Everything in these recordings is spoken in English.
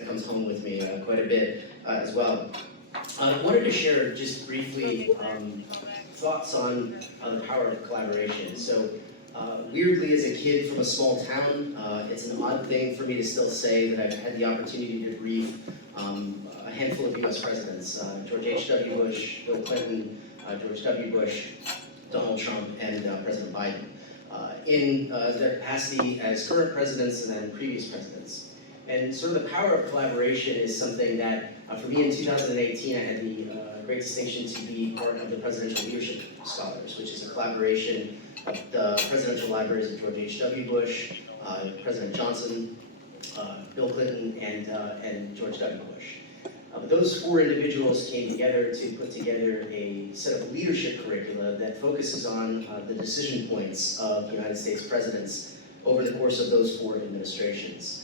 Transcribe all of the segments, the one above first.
It comes home with me quite a bit as well. I wanted to share just briefly thoughts on the power of collaboration. So weirdly, as a kid from a small town, it's an odd thing for me to still say that I've had the opportunity to brief a handful of US presidents, George H.W. Bush, Bill Clinton, George W. Bush, Donald Trump, and President Biden, in their capacity as current presidents and then previous presidents. And sort of the power of collaboration is something that, for me in 2018, I had the great distinction to be part of the Presidential Leadership Scholars, which is a collaboration of the presidential libraries of George H.W. Bush, President Johnson, Bill Clinton, and George W. Bush. Those four individuals came together to put together a set of leadership curricula that focuses on the decision points of United States presidents over the course of those four administrations.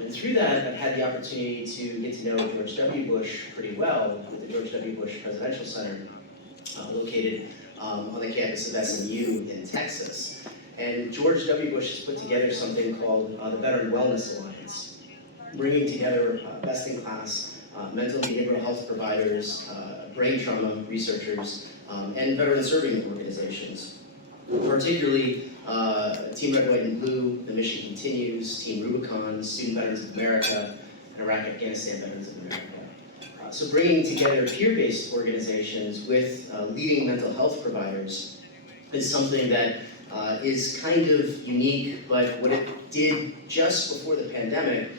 And through that, I've had the opportunity to get to know George W. Bush pretty well with the George W. Bush Presidential Center, located on the campus of SMU in Texas. And George W. Bush has put together something called the Veteran Wellness Alliance, bringing together best-in-class mental and behavioral health providers, brain trauma researchers, and veteran serving organizations, particularly Team Red, White, and Blue, The Mission Continues, Team Rubicon, Student Veterans of America, and Iraq, Afghanistan Veterans of America. So bringing together peer-based organizations with leading mental health providers is something that is kind of unique, but what it did just before the pandemic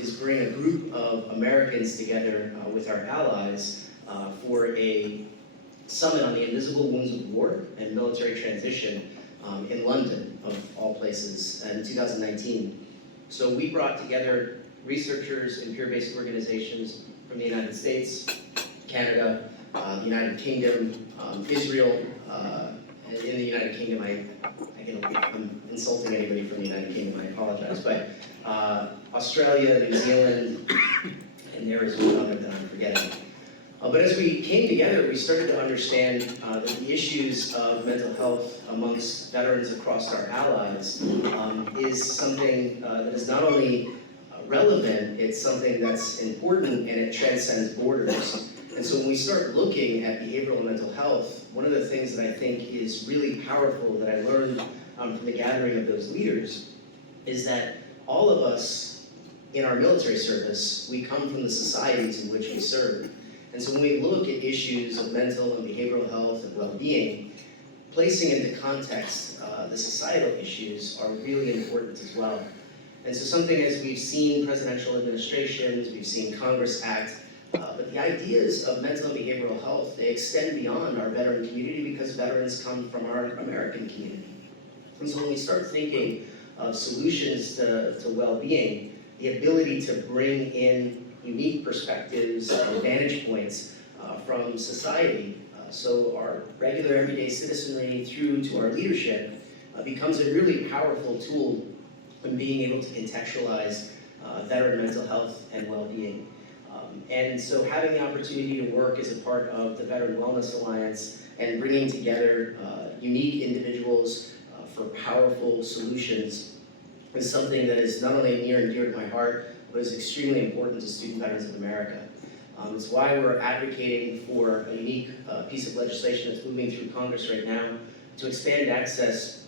is bring a group of Americans together with our allies for a summit on the invisible wounds of war and military transition in London, of all places, in 2019. So we brought together researchers and peer-based organizations from the United States, Canada, the United Kingdom, Israel. In the United Kingdom, I'm insulting anybody from the United Kingdom, I apologize, but Australia, New Zealand, and there is one other that I'm forgetting. But as we came together, we started to understand that the issues of mental health amongst veterans across our allies is something that is not only relevant, it's something that's important and it transcends borders. And so when we start looking at behavioral and mental health, one of the things that I think is really powerful that I learned from the gathering of those leaders is that all of us in our military service, we come from the societies in which we serve. And so when we look at issues of mental and behavioral health and well-being, placing into context the societal issues are really important as well. And so something as we've seen presidential administrations, we've seen Congress act, but the ideas of mental and behavioral health, they extend beyond our veteran community because veterans come from our American community. And so when we start thinking of solutions to well-being, the ability to bring in unique perspectives and vantage points from society, so our regular everyday citizenry through to our leadership becomes a really powerful tool in being able to contextualize veteran mental health and well-being. And so having the opportunity to work as a part of the Veteran Wellness Alliance and bringing together unique individuals for powerful solutions is something that is not only near and dear to my heart, but is extremely important to Student Veterans of America. It's why we're advocating for a unique piece of legislation that's moving through Congress right now to expand access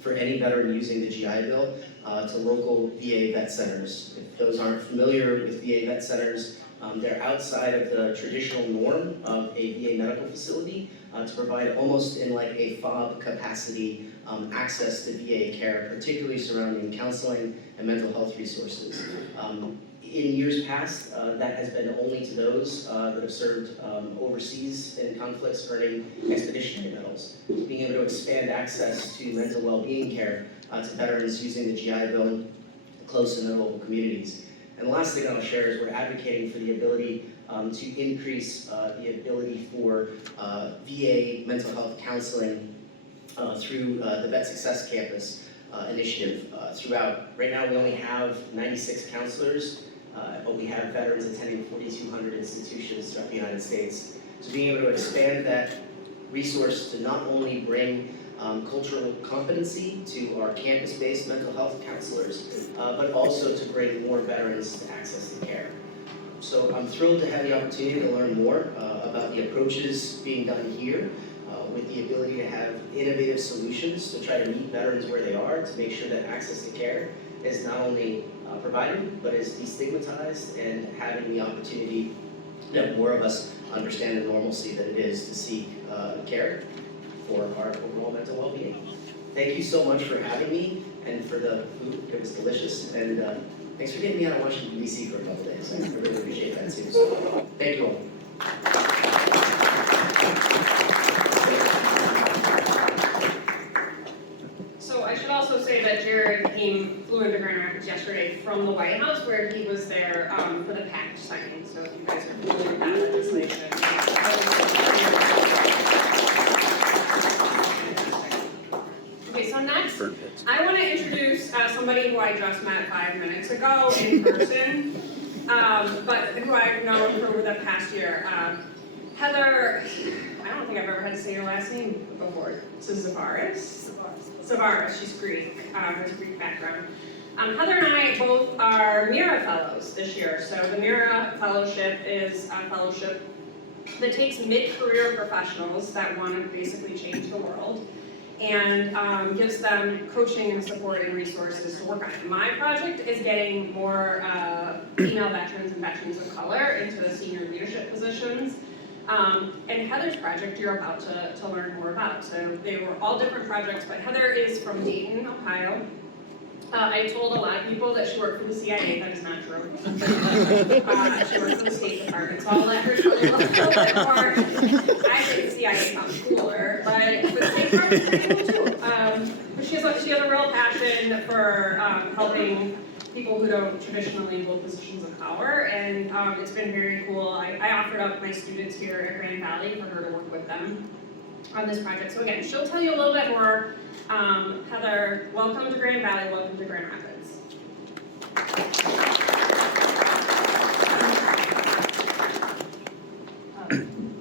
for any veteran using the GI Bill to local VA vet centers. If those aren't familiar with VA vet centers, they're outside of the traditional norm of a VA medical facility to provide almost in like a FOB capacity access to VA care, particularly surrounding counseling and mental health resources. In years past, that has been only to those that have served overseas in conflicts earning expeditionary medals. Being able to expand access to mental well-being care to veterans using the GI Bill close in their local communities. And the last thing I'll share is we're advocating for the ability to increase the ability for VA mental health counseling through the Vet Success Campus initiative throughout. Right now we only have 96 counselors, but we have veterans attending 4,200 institutions throughout the United States. So being able to expand that resource to not only bring cultural competency to our campus-based mental health counselors, but also to bring more veterans to access the care. So I'm thrilled to have the opportunity to learn more about the approaches being done here, with the ability to have innovative solutions to try to meet veterans where they are, to make sure that access to care is not only provided, but is destigmatized, and having the opportunity that more of us understand the normalcy that it is to seek care for our overall mental well-being. Thank you so much for having me and for the food. It was delicious, and thanks for getting me out of Washington, D.C. for a couple days. I really appreciate that too. So, thank you all. So I should also say that Jared flew into Grand Rapids yesterday from the White House, where he was there for the pact signing. So if you guys are familiar with that legislation. Okay, so next, I want to introduce somebody who I just met 5 minutes ago in person, but who I've known for the past year. Heather, I don't think I've ever had to say your last name before. So Zavaris? Zavaris, she's Greek, has a Greek background. Heather and I both are MIRA Fellows this year. So the MIRA Fellowship is a fellowship that takes mid-career professionals that want to basically change the world and gives them coaching and support and resources to work on it. My project is getting more female veterans and veterans of color into the senior leadership positions. And Heather's project you're about to learn more about. So they were all different projects, but Heather is from Dayton, Ohio. I told a lot of people that she worked for the CIA. That is not true. She worked for the State Department, so I'll let her tell you a little bit more. I think the CIA sounds cooler, but the State Department's pretty cool too. But she has a real passion for helping people who don't traditionally hold positions of power, and it's been very cool. I offered up my students here at Grand Valley for her to work with them on this project. So again, she'll tell you a little bit more. Heather, welcome to Grand Valley, welcome to Grand Rapids.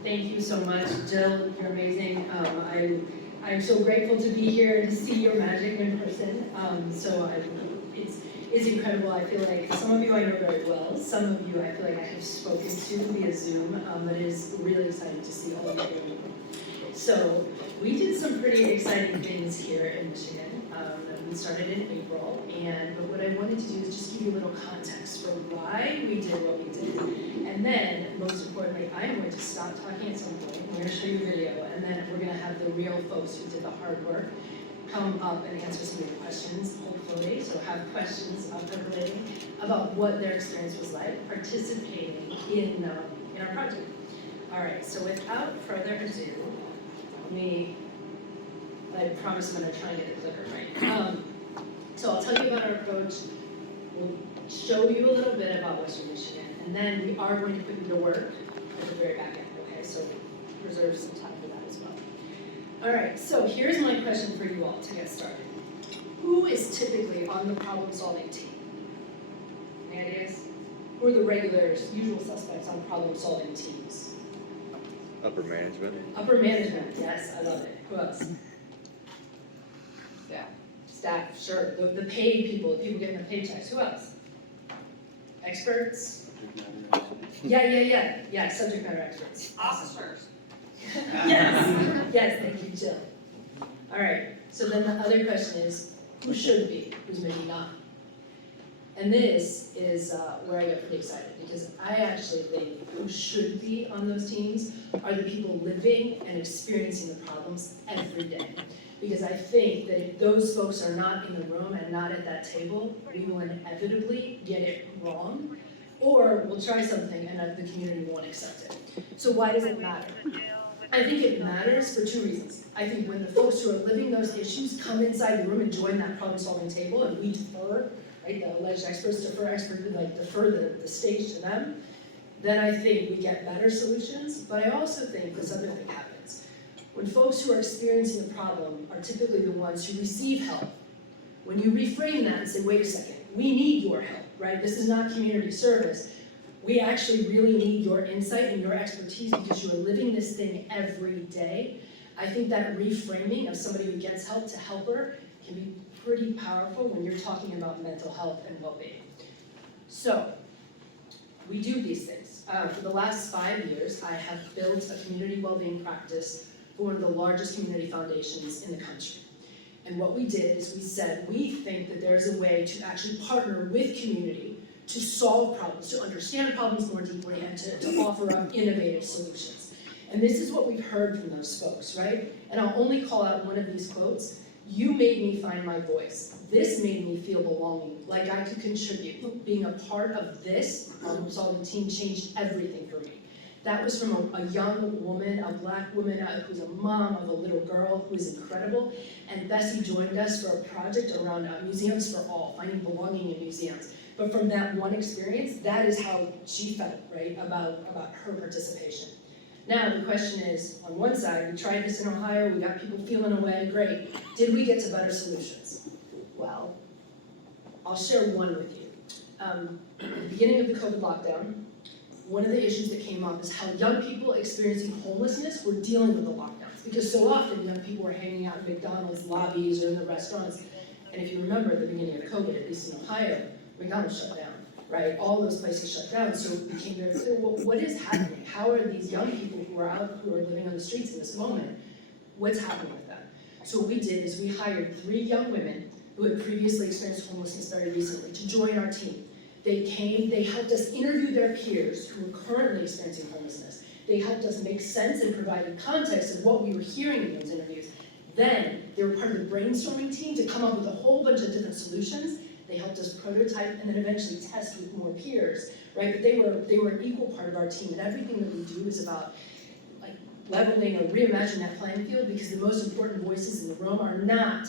Thank you so much, Jill. You're amazing. I'm so grateful to be here and to see your magic in person. It's incredible. I feel like some of you I know very well. Some of you I feel like I have spoken to via Zoom, but it is really exciting to see all of you. So we did some pretty exciting things here in Michigan. We started in April, but what I wanted to do is just give you a little context for why we did what we did. And then, most importantly, I am going to stop talking at some point. I'm going to show you a video, and then we're going to have the real folks who did the hard work come up and answer some of your questions, hopefully. So have questions percolating about what their experience was like participating in our project. All right, so without further ado, I promise I'm going to try and get the clicker right. So I'll tell you about our approach. We'll show you a little bit about Western Michigan, and then we are going to put you to work at the very back end, okay? So reserve some time for that as well. All right, so here's my question for you all to get started. Who is typically on the problem-solving team? Any ideas? Who are the regulars, usual suspects on problem-solving teams? Upper management. Upper management, yes, I love it. Who else? Staff, sure. The paid people, the people getting the paychecks. Who else? Experts? Yeah, subject matter experts. Officers. Yes, thank you, Jill. All right, so then the other question is, who should be, who's maybe not? And this is where I get pretty excited, because I actually think who should be on those teams are the people living and experiencing the problems every day. Because I think that if those folks are not in the room and not at that table, we will inevitably get it wrong, or we'll try something and the community won't accept it. So why does it matter? I think it matters for two reasons. I think when the folks who are living those issues come inside the room and join that problem-solving table, and we defer, right, the alleged experts defer the stage to them, then I think we get better solutions. But I also think this other thing happens. When folks who are experiencing the problem are typically the ones who receive help, when you reframe that and say, wait a second, we need your help, right? This is not community service. We actually really need your insight and your expertise because you are living this thing every day. I think that reframing of somebody who gets help to helper can be pretty powerful when you're talking about mental health and well-being. So, we do these things. For the last 5 years, I have built a community well-being practice for one of the largest community foundations in the country. And what we did is we said, we think that there's a way to actually partner with community to solve problems, to understand problems more deeply, and to offer up innovative solutions. And this is what we've heard from those folks, right? And I'll only call out one of these quotes. You made me find my voice. This made me feel belonging, like I could contribute. Being a part of this problem-solving team changed everything for me. That was from a young woman, a black woman who's a mom of a little girl who is incredible. And Bessie joined us for a project around museums for all, finding belonging in museums. But from that one experience, that is how she felt, right, about her participation. Now, the question is, on one side, we tried this in Ohio, we got people feeling away, great. Did we get to better solutions? Well, I'll share one with you. At the beginning of the COVID lockdown, one of the issues that came up is how young people experiencing homelessness were dealing with the lockdowns. Because so often, young people were hanging out in McDonald's lobbies or in the restaurants. And if you remember at the beginning of COVID, at least in Ohio, McDonald's shut down, right? All those places shut down, so it became very clear, well, what is happening? How are these young people who are out, who are living on the streets in this moment, what's happening with them? So what we did is we hired 3 young women who had previously experienced homelessness very recently to join our team. They came, they helped us interview their peers who were currently experiencing homelessness. They helped us make sense and provided context of what we were hearing in those interviews. Then, they were part of the brainstorming team to come up with a whole bunch of different solutions. They helped us prototype and then eventually test with more peers, right? But they were an equal part of our team, and everything that we do is about like leveling or reimagining that playing field, because the most important voices in the room are not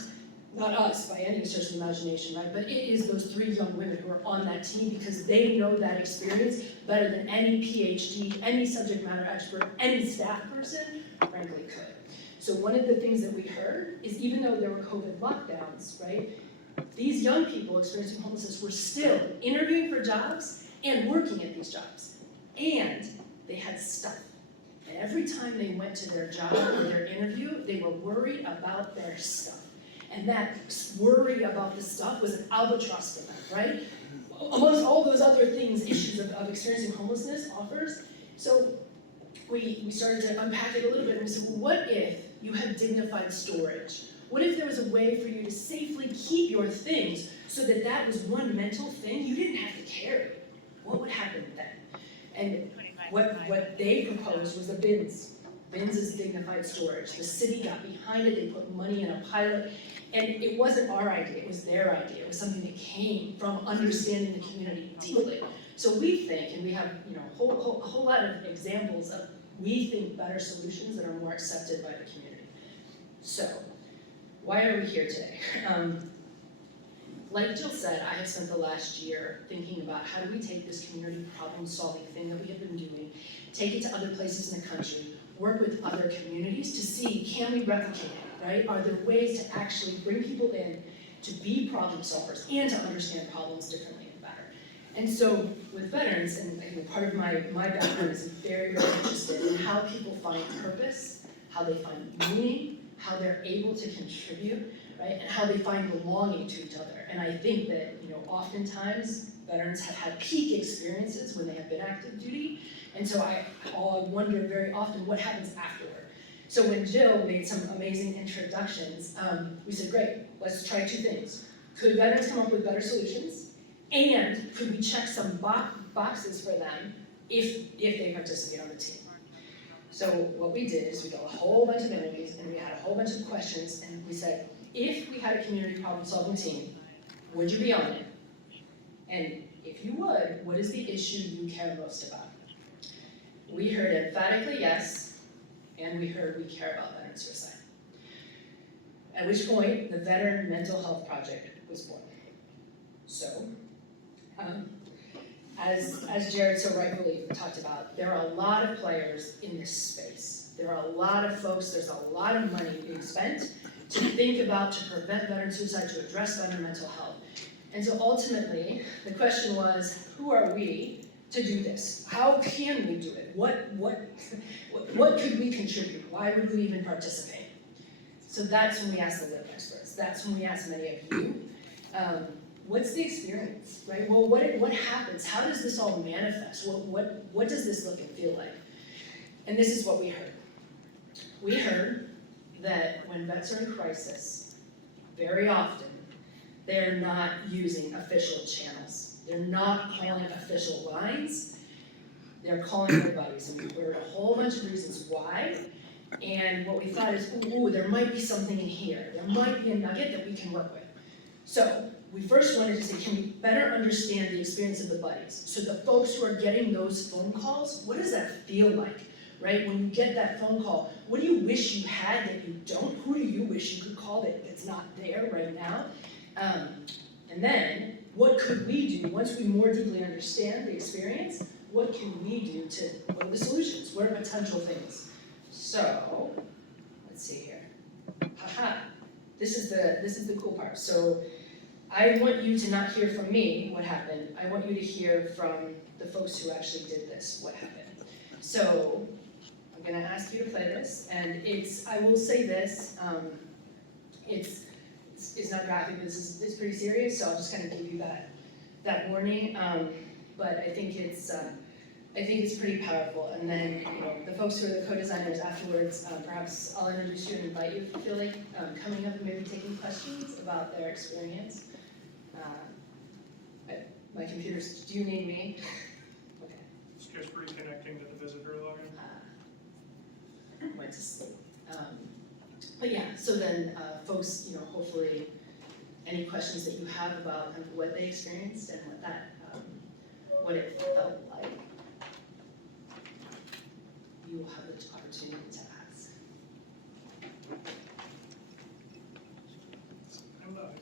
us by any stretch of the imagination, right? But it is those 3 young women who are on that team because they know that experience better than any PhD, any subject matter expert, any staff person, frankly, could. So one of the things that we heard is even though there were COVID lockdowns, right? These young people experiencing homelessness were still interviewing for jobs and working at these jobs. And they had stuff. And every time they went to their job or their interview, they were worried about their stuff. And that worry about the stuff was an albatross for them, right? Amongst all those other things, issues of experiencing homelessness offers. So we started to unpack it a little bit and we said, well, what if you had dignified storage? What if there was a way for you to safely keep your things so that that was one mental thing you didn't have to carry? What would happen then? And what they proposed was the bins. Bins is dignified storage. The city got behind it, they put money in a pilot, and it wasn't our idea, it was their idea. It was something that came from understanding the community deeply. So we think, and we have a whole lot of examples of, we think better solutions that are more accepted by the community. So, why are we here today? Like Jill said, I have spent the last year thinking about how do we take this community problem-solving thing that we have been doing, take it to other places in the country, work with other communities to see, can we replicate it, right? Are there ways to actually bring people in to be problem solvers and to understand problems differently and better? And so with veterans, and I think part of my background is very, very interested in how people find purpose, how they find meaning, how they're able to contribute, right? And how they find belonging to each other. And I think that, oftentimes veterans have had peak experiences when they have been active duty. And so I wonder very often what happens afterward. So when Jill made some amazing introductions, we said, great, let's try 2 things. Could veterans come up with better solutions? And could we check some boxes for them if they participate on the team? So what we did is we got a whole bunch of interviews and we had a whole bunch of questions, and we said, if we had a community problem-solving team, would you be on it? And if you would, what is the issue you care most about? We heard emphatically yes, and we heard we care about veteran suicide. At which point, the Veteran Mental Health Project was born. So, as Jared so rightfully talked about, there are a lot of players in this space. There are a lot of folks, there's a lot of money being spent to think about, to prevent veteran suicide, to address veteran mental health. And so ultimately, the question was, who are we to do this? How can we do it? What could we contribute? Why would we even participate? So that's when we ask the live experts. That's when we ask many of you. What's the experience, right? Well, what happens? How does this all manifest? What does this look and feel like? And this is what we heard. We heard that when vets are in crisis, very often, they're not using official channels. They're not calling official lines. They're calling their buddies. And we heard a whole bunch of reasons why. And what we thought is, ooh, there might be something in here. There might be a nugget that we can work with. So we first wanted to say, can we better understand the experience of the buddies? So the folks who are getting those phone calls, what does that feel like, right? When you get that phone call, what do you wish you had that you don't? Who do you wish you could call that's not there right now? And then, what could we do, once we more deeply understand the experience, what can we do what are the solutions? What are potential things? So, let's see here. Haha, this is the cool part. So, I want you to not hear from me what happened. I want you to hear from the folks who actually did this, what happened. So, I'm gonna ask you to play this, and I will say this, it's not graphic, it's pretty serious, so I'll just kind of give you that warning. But I think it's pretty powerful. And then, the folks who are the co-designers afterwards, perhaps I'll introduce you and invite you if you feel like coming up and maybe taking questions about their experience. My computer's, do you need me? Okay. It's just reconnecting to the visitor login. Went to sleep. But yeah, so then folks, hopefully any questions that you have about kind of what they experienced and what it felt like, you will have the opportunity to ask. I'm not.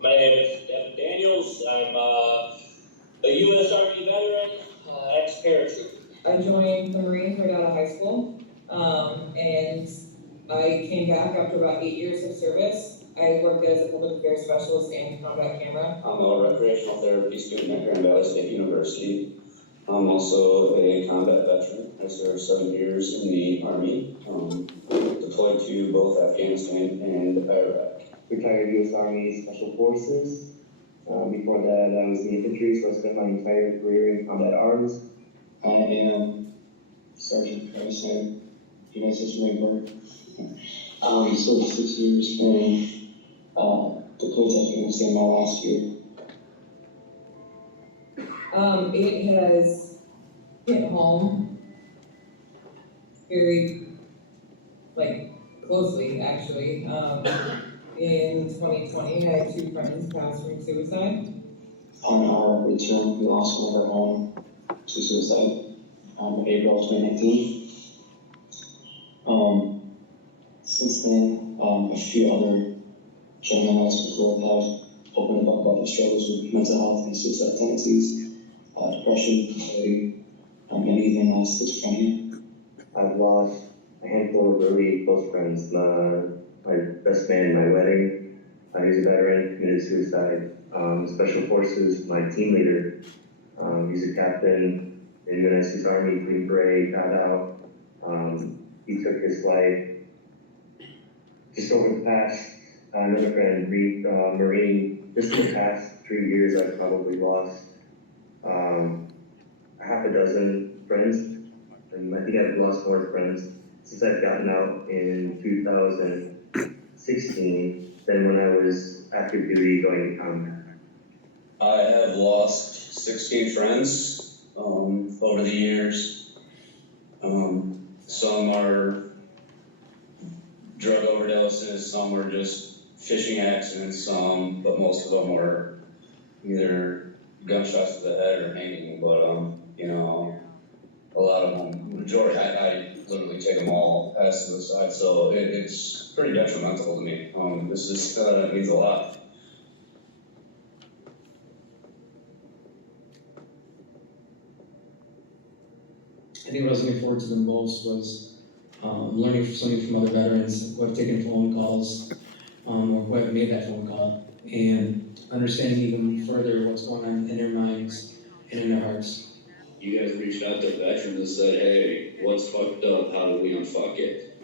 My name is Devin Daniels. I'm a U.S. Army veteran, ex-paratrooper. I joined the Marines right out of high school, and I came back after about 8 years of service. I worked as a public affairs specialist and combat camera. I'm a recreational therapy student at Grand Valley State University. I'm also a combat veteran. I served 7 years in the Army, deployed to both Afghanistan and Iraq. Retired U.S. Army Special Forces. Before that, I was in the infantry, so I spent my entire career in combat arms. I am Sergeant Harrison, United States Marine Corps. Served 6 years and deployed to Afghanistan my last year. It has hit home very, closely, actually. In 2020, I had 2 friends pass from suicide. On our return, we lost one of our home to suicide in April 2019. Since then, a few other gentlemen I spoke with have opened up about their struggles with mental health and suicide tendencies, depression, anxiety, and even schizophrenia. I've lost a handful of really close friends. My best man in my wedding, he's a veteran, committed suicide. Special Forces, my team leader, he's a captain in the United States Army, Green Beret, got out. He took his life. Just over the past, another friend, Marine, just in the past 3 years, I've probably lost half a dozen friends, and I think I've lost more friends since I've gotten out in 2016 than when I was active duty going to combat. I have lost 16 friends over the years. Some are drug overdoses, some are just fishing accidents, but most of them were either gunshots to the head or hanging, but, a lot of them, majority, I literally take them all as suicide, so it's pretty detrimental to me. This is, means a lot. I think what I was looking forward to the most was learning something from other veterans who have taken phone calls or who have made that phone call, and understanding even further what's going on in their minds and in their hearts. You guys reached out to veterans and said, hey, what's fucked up, how do we unfuck it?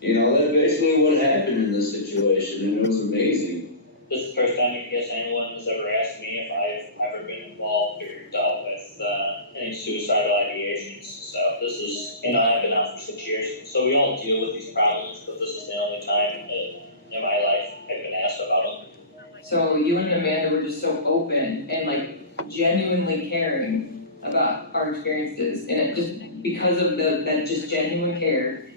That's basically what happened in this situation, and it was amazing. This is the first time I guess anyone has ever asked me if I've ever been involved or dealt with any suicidal ideations. So this is, I've been out for 6 years. So we all deal with these problems, but this is the only time in my life I've been asked about them. So you and Amanda were just so open and like genuinely caring about our experiences, and it just, because of that just genuine care,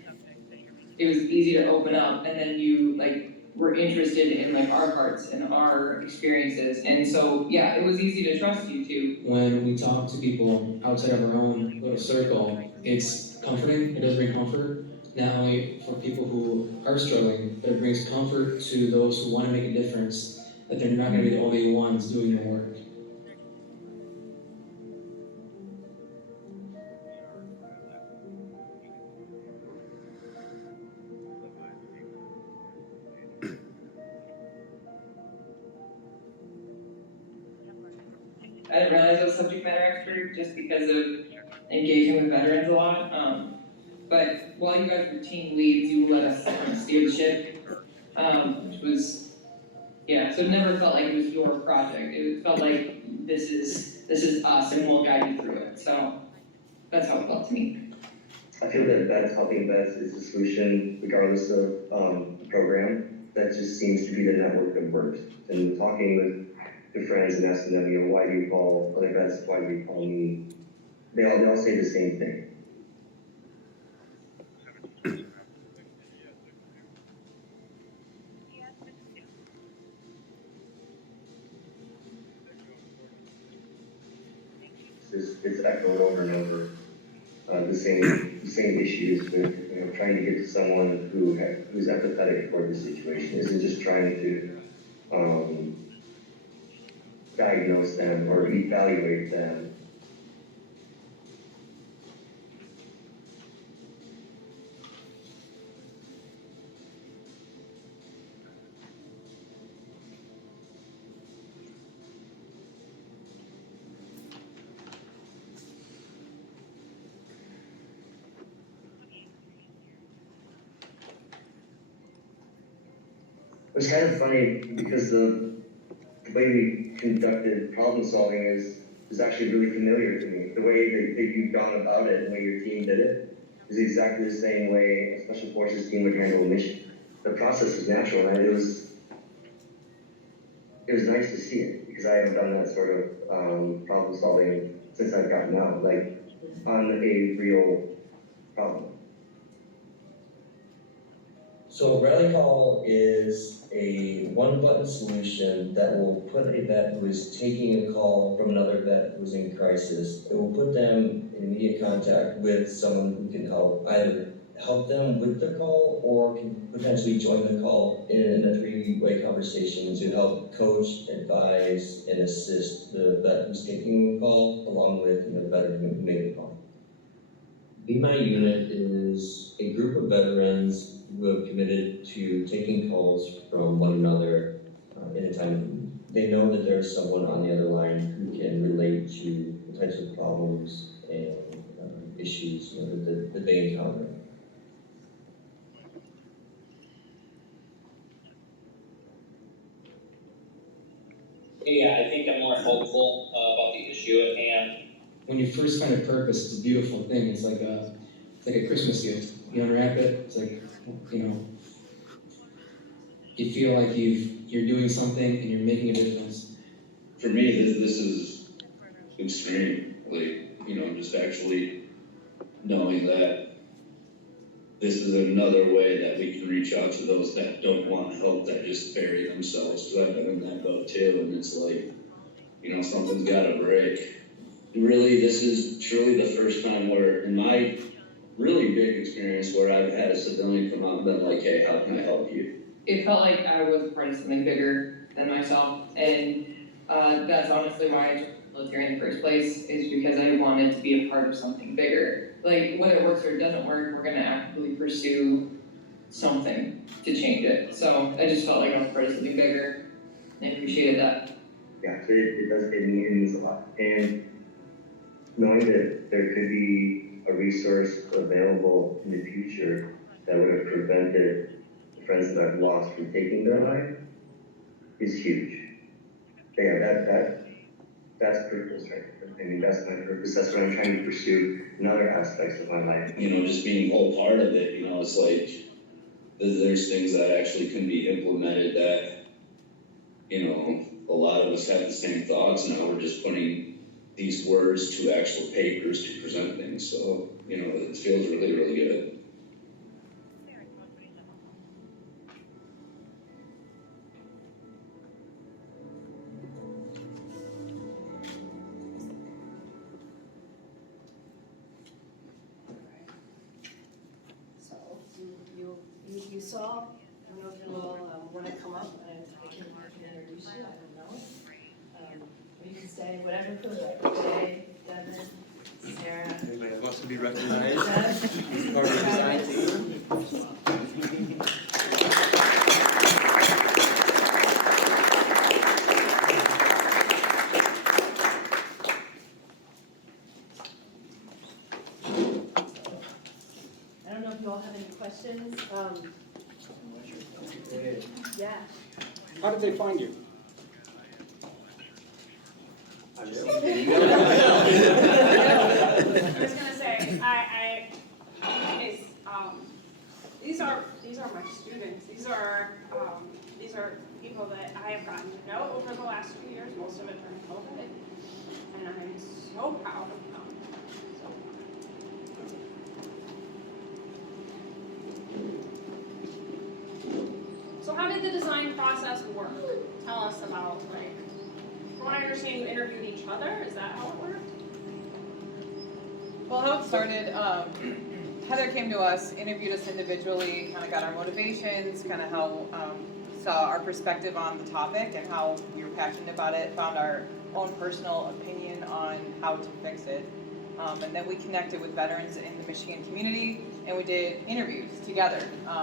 it was easy to open up, and then you like were interested in like our hearts and our experiences, and so yeah, it was easy to trust you two. When we talk to people outside of our own little circle, it's comforting. It does bring comfort, not only for people who are struggling, but it brings comfort to those who want to make a difference, that they're not going to be the only ones doing the work. I didn't realize I was a subject matter expert just because of engaging with veterans a lot. But while you guys were team leads, you let us kind of steer the ship, which was, yeah. So it never felt like it was your project. It felt like this is us, and we'll guide you through it. So that's how it felt to me. I feel that helping vets is the solution regardless of the program. That just seems to be the network that works. And talking with your friends and asking them, why do you call other vets, why do you call me? They all say the same thing. It's echoed over and over. The same issues with trying to get to someone who's empathetic toward the situation. Isn't just trying to diagnose them or evaluate them. It was kind of funny because the way we conducted problem solving is actually really familiar to me. The way that you've gone about it and the way your team did it is exactly the same way a special forces team would handle a mission. The process is natural, and it was nice to see it because I haven't done that sort of problem solving since I've gotten out, like on a real problem. So Rally Call is a one-button solution that will put a vet who is taking a call from another vet who's in crisis. It will put them in immediate contact with someone who can either help them with the call or can potentially join the call in a three-way conversation to help coach, advise, and assist the vet who's taking the call along with the veteran who made the call. Be My Unit is a group of veterans who have committed to taking calls from one another in a time of need. They know that there's someone on the other line who can relate to the types of problems and issues that they encounter. Yeah, I think I'm more hopeful about the issue at hand. When you first find a purpose, it's a beautiful thing. It's like a Christmas gift. You unwrap it, it's like, you feel like you're doing something and you're making a difference. For me, this is extreme, just actually knowing that this is another way that we can reach out to those that don't want help, that just bury themselves, because I've been in that boat too, and it's like, you know, something's gotta break. Really, this is truly the first time where, in my really big experience, where I've had a civilian come out and been like, hey, how can I help you? It felt like I was part of something bigger than myself, and that's honestly why I joined the military in the first place, is because I wanted to be a part of something bigger. Like, whether it works or it doesn't work, we're gonna actively pursue something to change it. So I just felt like I was part of something bigger, and appreciated that. Yeah, so it means a lot. And knowing that there could be a resource available in the future that would have prevented the friends that I've lost from taking their life is huge. Yeah, that's purpose, right? I mean, that's my purpose. That's what I'm trying to pursue in other aspects of my life. You know, just being a whole part of it, you know, it's like, there's things that actually can be implemented that, you know, a lot of us have the same thoughts, now we're just putting these words to actual papers to present things, so, you know, it feels really, really good. So you saw, I don't know if you all want to come up, I can introduce you, I don't know. Or you can stay, whatever feels right. Jay, Devin, Sarah. Anybody that wants to be recognized? Jeff, Part of the design team. I don't know if you all have any questions. Yeah. How did they find you? I was gonna say, these are my students. These are people that I have gotten to know over the last 2 years, most of it during COVID, and I'm so proud of them. So how did the design process work? Tell us about, like, from what I understand, you interviewed each other, is that how it worked? Well, how it started, Heather came to us, interviewed us individually, kind of got our motivations, kind of how saw our perspective on the topic and how we were passionate about it, found our own personal opinion on how to fix it. And then we connected with veterans in the Michigan community, and we did interviews together,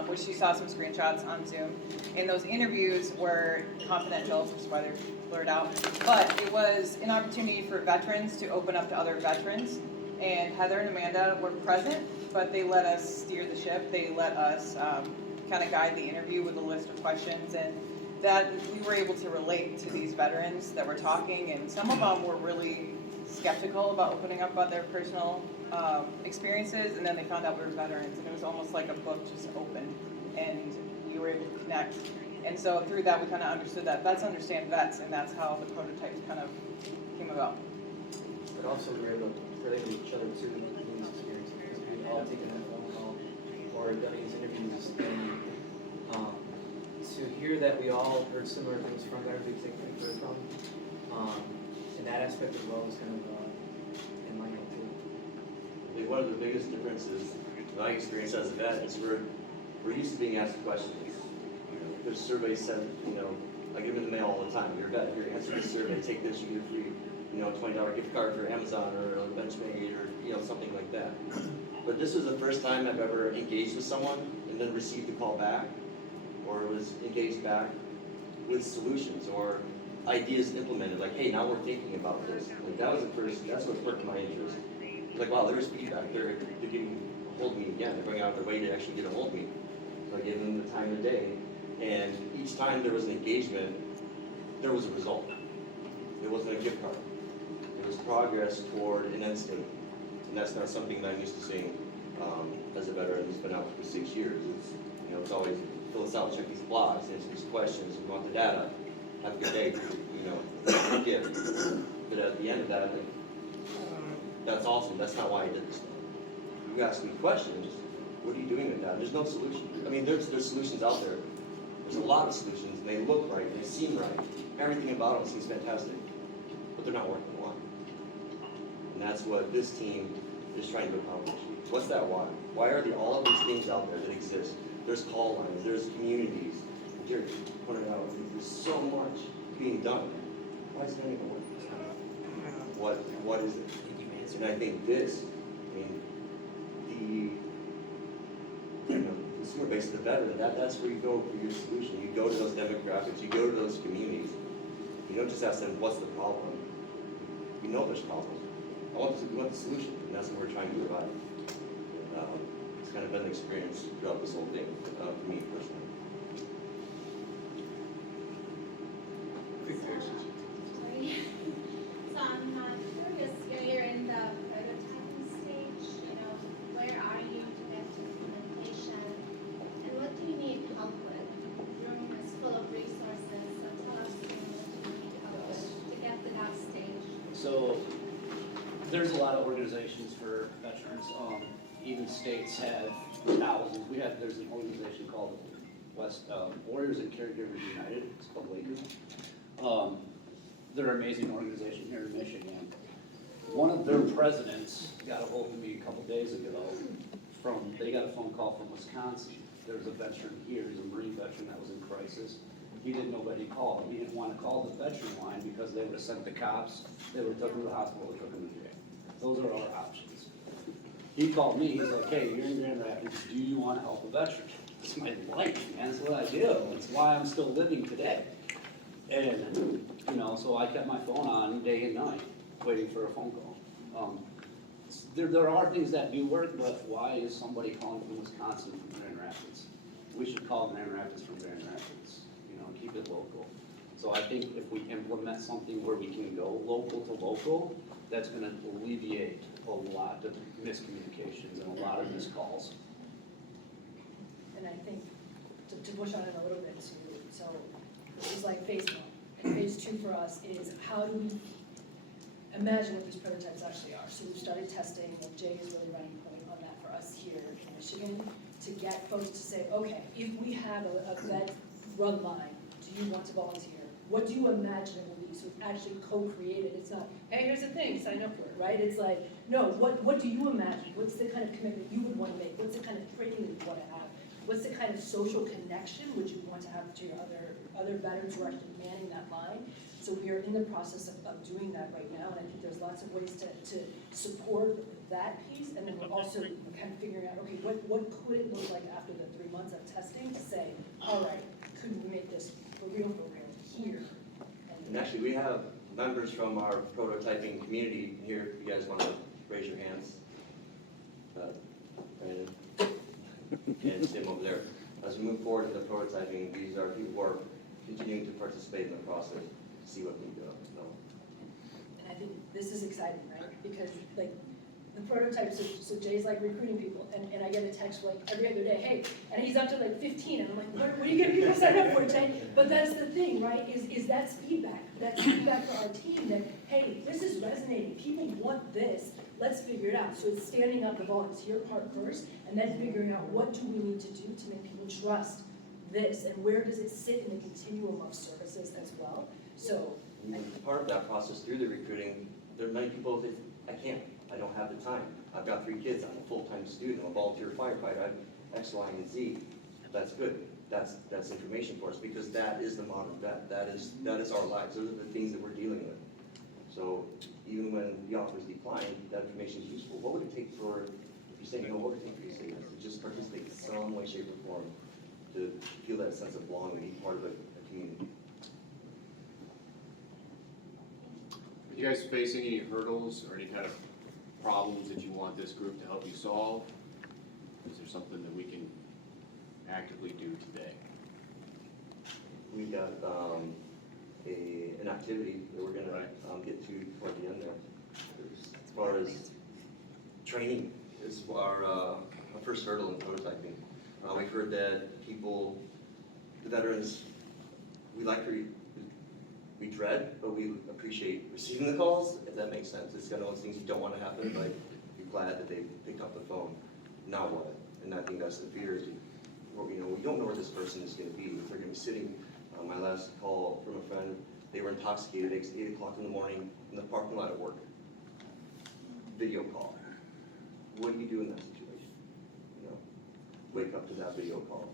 which you saw some screenshots on Zoom. And those interviews were confidential, which is why they're blurred out. But it was an opportunity for veterans to open up to other veterans. And Heather and Amanda were present, but they let us steer the ship. They let us kind of guide the interview with a list of questions, and that we were able to relate to these veterans that were talking. And some of them were really skeptical about opening up about their personal experiences, and then they found out we were veterans, and it was almost like a book just opened, and we were able to connect. And so through that, we kind of understood that vets understand vets, and that's how the prototypes kind of came about. But also we were able to relate to each other too, in these experiences, because we've all taken that phone call or done these interviews, and to hear that we all heard similar things from veterans we take things from, in that aspect as well was kind of enlightening too. I think one of the biggest differences, in my experience as a vet, is we're used to being asked questions. There's surveys said, I give them in the mail all the time. You're a vet, you're answering this survey, take this, you get a free, $20 gift card for Amazon or a Benchmade or something like that. But this was the first time I've ever engaged with someone and then received a call back, or was engaged back with solutions or ideas implemented, like, hey, now we're thinking about this. Like, that was the first, that's what perked my interest. Like, wow, there's feedback, they're getting a hold of me again, they're going out of their way to actually get a hold of me. So I gave them the time of day, and each time there was an engagement, there was a result. It wasn't a gift card. It was progress toward an end state. And that's not something that I'm used to seeing as a veteran who's been out for 6 years. It's always fill this out, check these blogs, answer these questions, we want the data, have a good day, gift. But at the end of that, that's awesome, that's not why I did this. You ask me questions, What are you doing with that? There's no solution. I mean, there's solutions out there. There's a lot of solutions, and they look right, they seem right. Everything about them seems fantastic, but they're not working one. And that's what this team is trying to accomplish. What's that why? Why are there all of these things out there that exist? There's call lines, there's communities. Jerry pointed out, there's so much being done. Why is it not even working? What is it? And I think this, I mean, the consumer base of the veteran, that's where you go for your solution. You go to those demographics, you go to those communities. You don't just ask them, what's the problem? You know there's problems. We want the solution, and that's what we're trying to provide. It's kind of been an experience throughout this whole thing, for me personally. Sorry. So I'm curious, you're in the prototyping stage, where are you to get to implementation? And what do you need help with? Your room is full of resources, so tell us what you need help with to get to that stage. So there's a lot of organizations for veterans. Even states have thousands. There's an organization called Warriors and Caregivers United. It's called WAKU. They're an amazing organization here in Michigan. One of their presidents got a hold of me a couple days ago. They got a phone call from Wisconsin. There's a veteran here, he's a Marine veteran that was in crisis. He didn't know nobody called. He didn't want to call the veteran line because they would have sent the cops, they would have took him to the hospital, or took him to jail. Those are our options. He called me, he's like, hey, you're in Grand Rapids, do you want to help a veteran? It's my life, man, it's what I do. It's why I'm still living today. And, so I kept my phone on day and night, waiting for a phone call. There are things that do work, but why is somebody calling from Wisconsin from Grand Rapids? We should call Grand Rapids from Grand Rapids, keep it local. So I think if we implement something where we can go local to local, that's gonna alleviate a lot of miscommunications and a lot of missed calls. And I think, to push on it a little bit too, so this is like phase 1. And phase 2 for us is how do we imagine what these prototypes actually are. So we've started testing, and Jay is really running point on that for us here in Michigan, to get folks to say, okay, if we have a vet run line, do you want to volunteer? What do you imagine it will be? So it's actually co-created. It's not, hey, here's the thing, sign up for it, right? It's like, no, what do you imagine? What's the kind of commitment you would want to make? What's the kind of training that you want to have? What's the kind of social connection would you want to have to your other veterans who are actually manning that line? So we are in the process of doing that right now, and I think there's lots of ways to support that piece, and then we're also kind of figuring out, okay, what could it look like after the 3 months of testing to say, all right, could we make this for real here? And actually, we have members from our prototyping community here. If you guys want to raise your hands. And Tim over there. As we move forward in the prototyping, these are people who are continuing to participate in the process, see what we do. And I think this is exciting, right? Because like the prototypes, so Jay's like recruiting people, and I get a text like every other day, hey, and he's up to like 15, and I'm like, what are you getting people signed up for, Jay? But that's the thing, right, is that's feedback. That's feedback for our team that, hey, this is resonating, people want this, let's figure it out. So it's standing up the volunteer part first, and then figuring out what do we need to do to make people trust this, and where does it sit in the continuum of services as well. So part of that process through the recruiting, there are many people that I don't have the time. I've got 3 kids, I'm a full-time student, I'm a volunteer firefighter, I have X, Y, and Z. That's good. That's information for us, because that is the modern vet. That is our lives. Those are the things that we're dealing with. So even when the offers decline, that information is useful. What would it take for, if you're saying, what would it take for you to say yes, to just participate in some way, shape, or form, to feel that sense of belonging, be part of a community? Are you guys facing any hurdles or any kind of problems that you want this group to help you solve? Is there something that we can actively do today? We got an activity that we're gonna get to toward the end there. As far as training is our first hurdle in prototyping. We've heard that people, the veterans, we dread, but we appreciate receiving the calls, if that makes sense. It's kind of those things you don't want to happen, but you're glad that they picked up the phone. Now what? And I think that's the fear, is, we don't know where this person is gonna be. If they're gonna be sitting, my last call from a friend, they were intoxicated at 8 o'clock in the morning in the parking lot at work. Video call. What do you do in that situation? Wake up to that video call.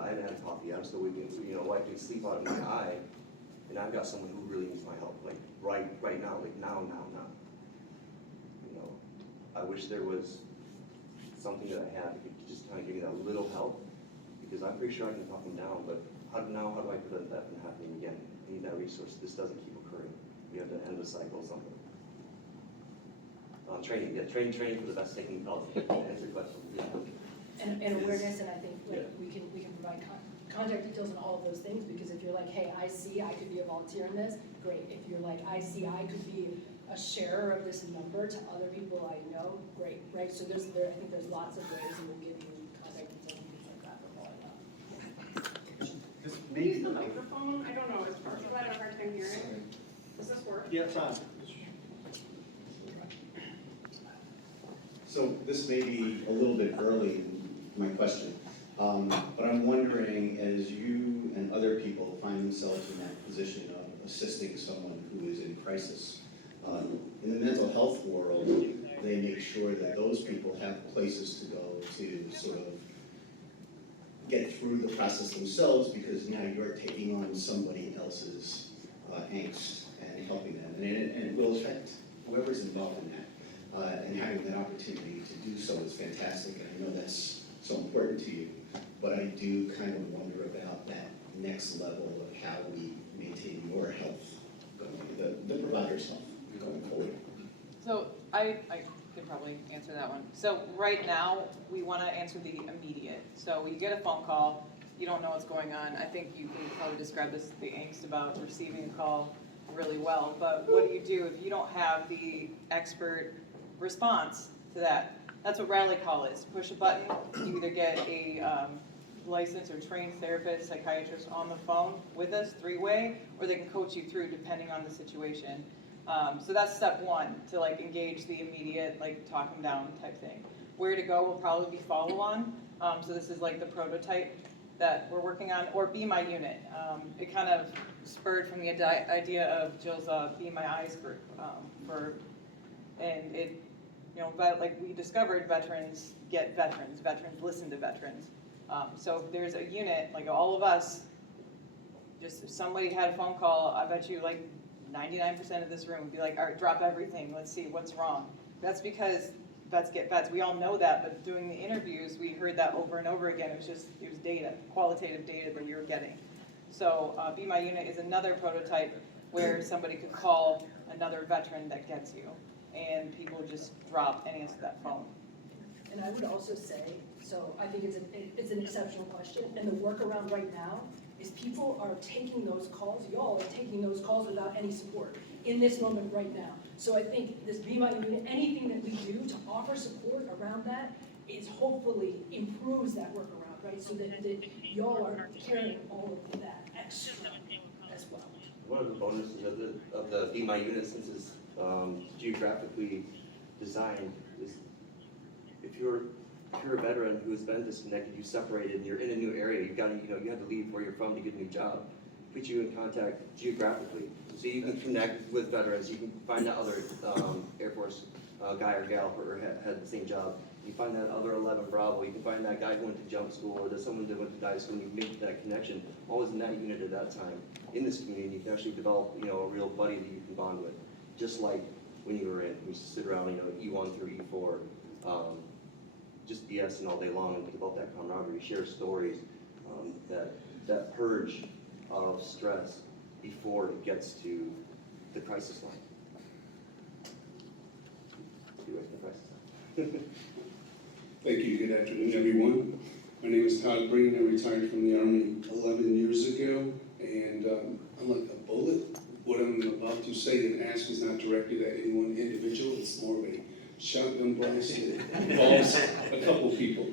I haven't had coffee, I'm still waking, wiping sleep out of my eye, and I've got someone who really needs my help, like right now, like now. I wish there was something that I had that could just kind of give me that little help, because I'm pretty sure I can talk them down, but how do I prevent that from happening again? I need that resource. This doesn't keep occurring. We have to end the cycle or something. Training for the best taking calls. Answer questions. Yeah. And awareness, and I think like we can provide contact details and all of those things, because if you're like, hey, I see I could be a volunteer in this, great. If you're like, I see I could be a sharer of this number to other people I know, great, right? So I think there's lots of ways, and we'll give you contact details and things like that for all of that. Can we use the microphone? I don't know, is people having a hard time hearing? Does this work? Yeah, it's on. So this may be a little bit early in my question, but I'm wondering, as you and other people find themselves in that position of assisting someone who is in crisis, in the mental health world, they make sure that those people have places to go to sort of get through the process themselves, because now you're taking on somebody else's angst and helping them, and it will affect whoever's involved in that. And having that opportunity to do so is fantastic, and I know that's so important to you, but I do kind of wonder about that next level of how we maintain your health going, the provider's health going forward. So I could probably answer that one. So right now, we want to answer the immediate. So you get a phone call, you don't know what's going on. I think you can probably describe this, the angst about receiving a call really well, but what do you do if you don't have the expert response to that? That's what rally call is. Push a button, you either get a licensed or trained therapist, psychiatrist on the phone with us, 3-way, or they can coach you through depending on the situation. So that's step one, to like engage the immediate, like talk them down type thing. Where to go will probably be follow on. So this is like the prototype that we're working on, or Be My Unit. It kind of spurred from the idea of Jill's Be My Eyes group and it, like we discovered, veterans get veterans, veterans listen to veterans. So if there's a unit, like all of us, just if somebody had a phone call, I bet you like 99% of this room would be like, all right, drop everything, let's see what's wrong. That's because vets get vets. We all know that, but doing the interviews, we heard that over and over again. It was data, qualitative data that we were getting. So Be My Unit is another prototype where somebody could call another veteran that gets you, and people just drop and answer that phone. And I would also say, so I think it's an exceptional question, and the workaround right now is people are taking those calls, y'all are taking those calls without any support in this moment right now. So I think this Be My Unit, anything that we do to offer support around that is hopefully improves that workaround, right? So that y'all are carrying all of that extra as well. One of the bonuses of the Be My Unit, since it's geographically designed, is if you're a veteran who's been disconnected, you separated, and you're in a new area, you had to leave where you're from to get a new job. Put you in contact geographically, so you can connect with veterans. You can find that other Air Force guy or gal who had the same job. You find that other 11 Bravo. You can find that guy who went to jump school, or there's someone that went to dive school. And you make that connection. Always in that unit at that time. In this community, you can actually develop, a real buddy that you can bond with, just like when you were in. We used to sit around, E1 through E4. Just BSing all day long and develop that camaraderie, share stories, that purge of stress before it gets to the crisis line. Thank you. Good afternoon, everyone. My name is Todd Breen. I retired from the Army 11 years ago, and unlike a bullet, what I'm about to say and ask is not directed at any one individual. It's more of a shotgun blast that involves a couple people.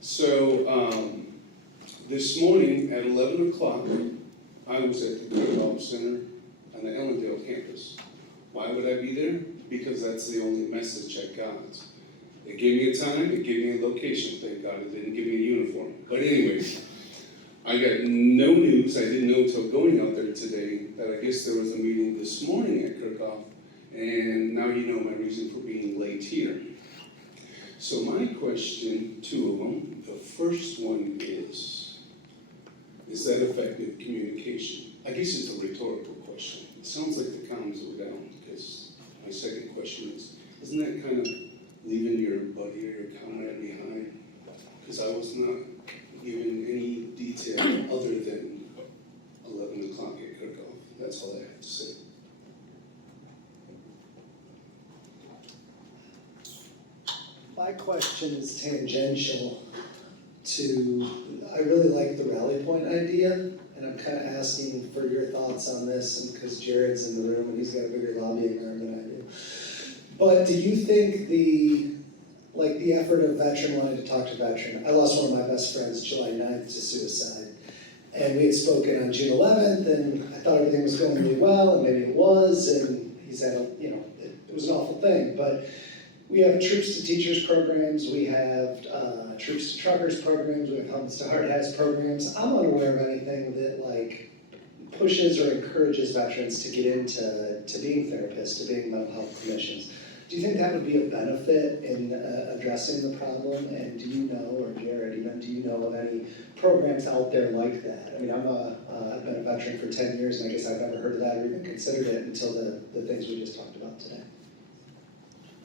So this morning at 11 o'clock, I was at the Cutoff Center on the Ellendale campus. Why would I be there? Because that's the only message I got. It gave me a time, it gave me a location, thank God, it didn't give me a uniform. But anyways, I got no news, I didn't know until going out there today that I guess there was a meeting this morning at Kirkhoff, and now you know my reason for being late here. So my question, two of them, the first one is that effective communication? I guess it's a rhetorical question. It sounds like the comms were down, because my second question is, isn't that kind of leaving your buddy or your comrade behind? Because I was not given any detail other than 11 o'clock at Kirkhoff. That's all I have to say. My question is tangential to, I really like the rally point idea, and I'm kind of asking for your thoughts on this, and because Jared's in the room and he's got a bigger lobbying arm than I do. But do you think the effort of veteran wanting to talk to veteran, I lost one of my best friends July 9th to suicide, and we had spoken on June 11th, and I thought everything was going really well, and maybe it was, and he's had it was an awful thing, but we have troops to teachers programs, we have troops to truckers programs, we have helmets to hard hats programs. I'm unaware of anything that pushes or encourages veterans to get into being therapists, to being mental health clinicians. Do you think that would be a benefit in addressing the problem? And do you know, or Jared even, do you know of any programs out there like that? I mean, I've been a veteran for 10 years, and I guess I've never heard of that or even considered it until the things we just talked about today.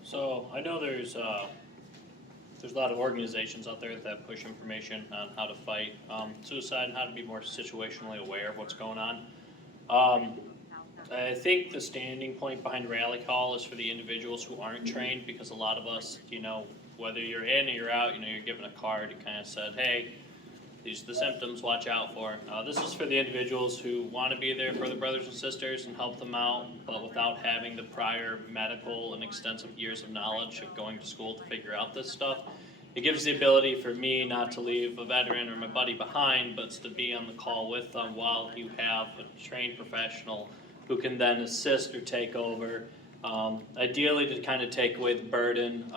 So I know there's a lot of organizations out there that push information on how to fight suicide and how to be more situationally aware of what's going on. I think the standing point behind rally call is for the individuals who aren't trained, because a lot of us, whether you're in or you're out, you're given a card, you kind of said, hey, these are the symptoms, watch out for. This is for the individuals who want to be there for their brothers and sisters and help them out, but without having the prior medical and extensive years of knowledge of going to school to figure out this stuff. It gives the ability for me not to leave a veteran or my buddy behind, but to be on the call with them while you have a trained professional who can then assist or take over. Ideally to kind of take away the burden,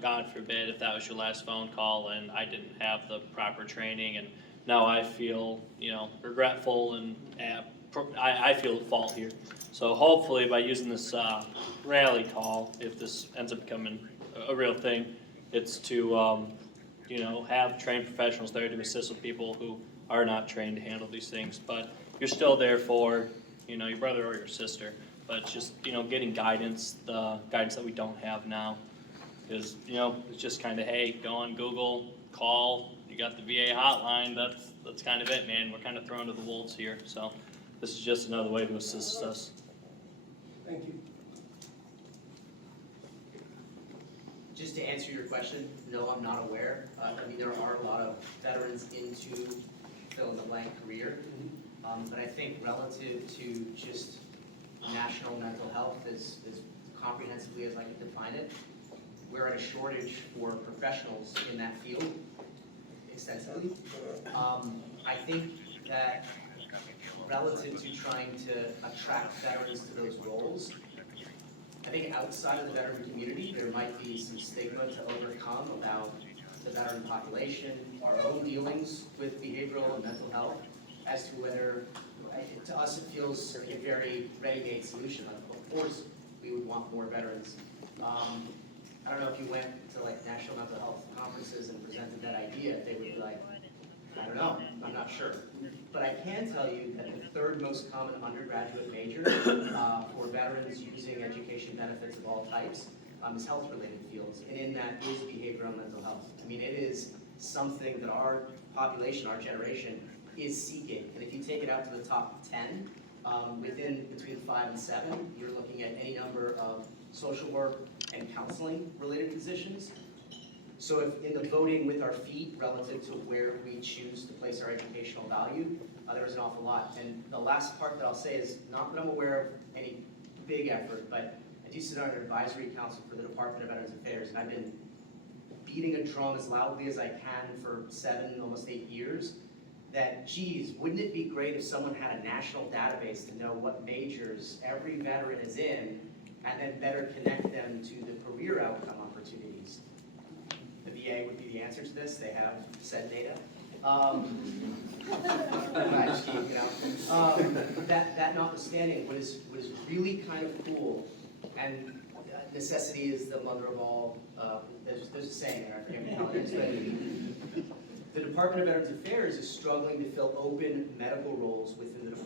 God forbid if that was your last phone call and I didn't have the proper training and now I feel, regretful and I feel at fault here. So hopefully by using this rally call, if this ends up becoming a real thing, it's to, have trained professionals there to assist with people who are not trained to handle these things, but you're still there for, your brother or your sister. But just, getting guidance, the guidance that we don't have now is, it's just kind of, hey, go on Google, call, you got the VA hotline, that's kind of it, man. We're kind of thrown to the wolves here. So this is just another way to assist us. Thank you. Just to answer your question, no, I'm not aware. There are a lot of veterans into fill-in-the-blank career. But I think relative to just national mental health as comprehensively as I can define it, we're at a shortage for professionals in that field extensively. I think that relative to trying to attract veterans to those roles, I think outside of the veteran community, there might be some stigma to overcome about the veteran population, our own dealings with behavioral and mental health, as to whether, to us it feels like a very ready-made solution. Of course, we would want more veterans. I don't know if you went to national mental health conferences and presented that idea, they would be like, I don't know, I'm not sure. But I can tell you that the third most common undergraduate major for veterans using education benefits of all types is health-related fields, and in that is behavioral mental health. I mean, it is something that our population, our generation, is seeking. And if you take it out to the top 10, between 5 and 7, you're looking at any number of social work and counseling related positions. So if in the voting with our feet relative to where we choose to place our educational value, there's an awful lot. And the last part that I'll say is, not that I'm aware of any big effort, but I do sit on an advisory council for the Department of Veterans Affairs, and I've been beating a drum as loudly as I can for 7, almost 8 years, that, geez, wouldn't it be great if someone had a national database to know what majors every veteran is in, and then better connect them to the career outcome opportunities? the VA would be the answer to this, they have said data. I just can't get out. That notwithstanding, what is really kind of cool, and necessity is the mother of all, there's a saying there, I forget how it is, but the Department of Veterans Affairs is struggling to fill open medical roles within the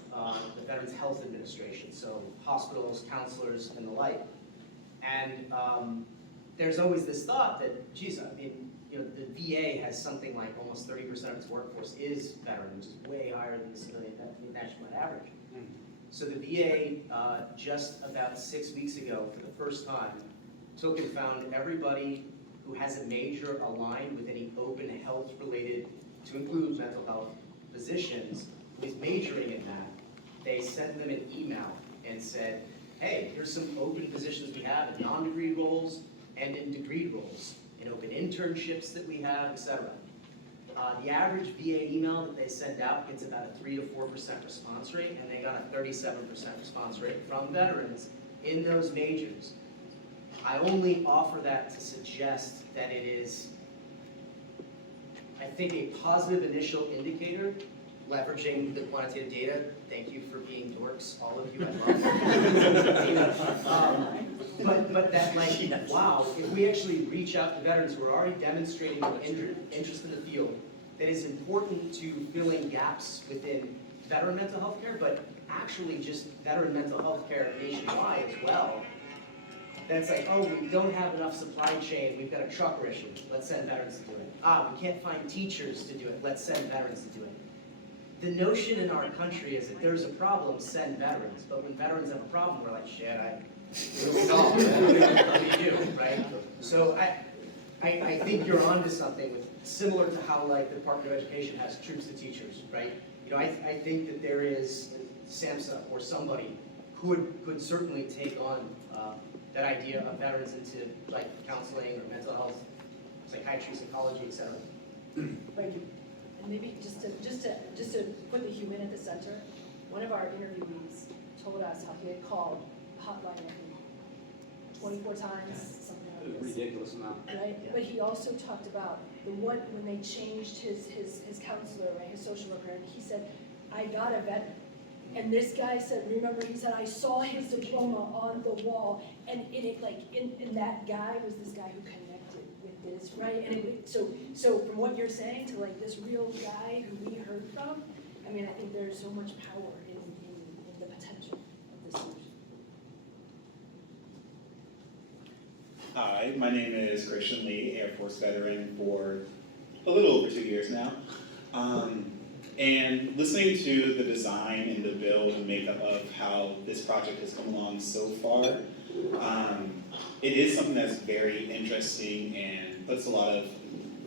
Veterans Health Administration, so hospitals, counselors, and the like. And there's always this thought that, geez, I mean, you know, the VA has something like almost 30% of its workforce is veteran, which is way higher than the civilian national average. So the VA, just about 6 weeks ago, for the first time, took and found everybody who has a major aligned with any open health related, to include mental health, positions, who is majoring in that. They sent them an email and said, hey, here's some open positions we have in non-degree roles and in degree roles, in open internships that we have, etc. The average VA email that they send out gets about a 3 to 4% response rate, and they got a 37% response rate from veterans in those majors. I only offer that to suggest that it is, I think, a positive initial indicator, leveraging the quantitative data. Thank you for being dorks, all of you, I love it. But that, like, wow, if we actually reach out to veterans who are already demonstrating an interest in the field that is important to filling gaps within veteran mental health care, but actually just veteran mental health care nationwide as well, that's like, oh, we don't have enough supply chain, we've got a trucker issue, let's send veterans to do it. We can't find teachers to do it, let's send veterans to do it. The notion in our country is that there's a problem, send veterans, but when veterans have a problem, we're like, shit, we'll solve it, what do you do, right? So I think you're onto something with, similar to how like the Department of Education has troops to teachers, right? You know, I think that there is SAMHSA or somebody who could certainly take on that idea of veterans into like counseling or mental health, psychiatry, psychology, etc. Thank you. And maybe just to put the human at the center, one of our interviewees told us how he had called the hotline, I think, 24 times, something like this. Ridiculous amount. Right, but he also talked about the one, when they changed his counselor, right, his social worker, and he said, I got a veteran. And this guy said, remember, he said, I saw his diploma on the wall, and that guy was this guy who connected with this, right? And so from what you're saying to like this real guy who we heard from, I mean, I think there's so much power in the potential of this solution. Hi, my name is Christian Lee, Air Force veteran for a little over 2 years now. And listening to the design and the build and makeup of how this project has come along so far, it is something that's very interesting and puts a lot of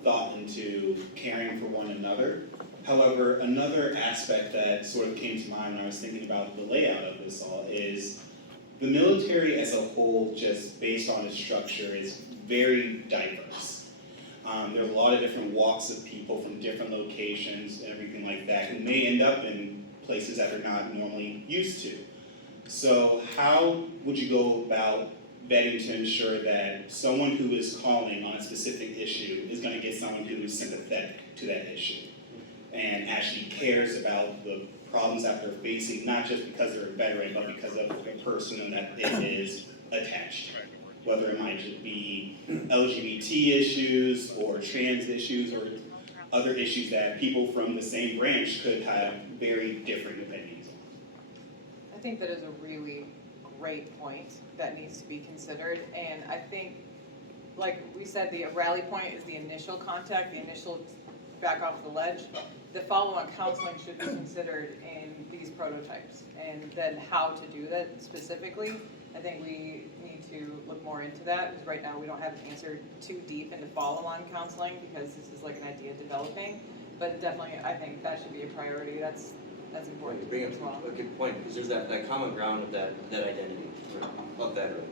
thought into caring for one another. However, another aspect that sort of came to mind when I was thinking about the layout of this all is the military as a whole, just based on its structure, is very diverse. There are a lot of different walks of people from different locations and everything like that who may end up in places that they're not normally used to. So how would you go about vetting to ensure that someone who is calling on a specific issue is going to get someone who is sympathetic to that issue and actually cares about the problems that they're facing, not just because they're a veteran, but because of the person that it is attached to? Whether it might just be LGBT issues or trans issues or other issues that people from the same branch could have very different opinions on. I think that is a really great point that needs to be considered, and I think, like we said, the rally point is the initial contact, the initial back off the ledge. The follow-on counseling should be considered in these prototypes, and then how to do that specifically. I think we need to look more into that, because right now we don't have an answer too deep into follow-on counseling, because this is like an idea developing. But definitely, I think that should be a priority. That's important. You bring up a good point, because there's that common ground of that identity of veteran.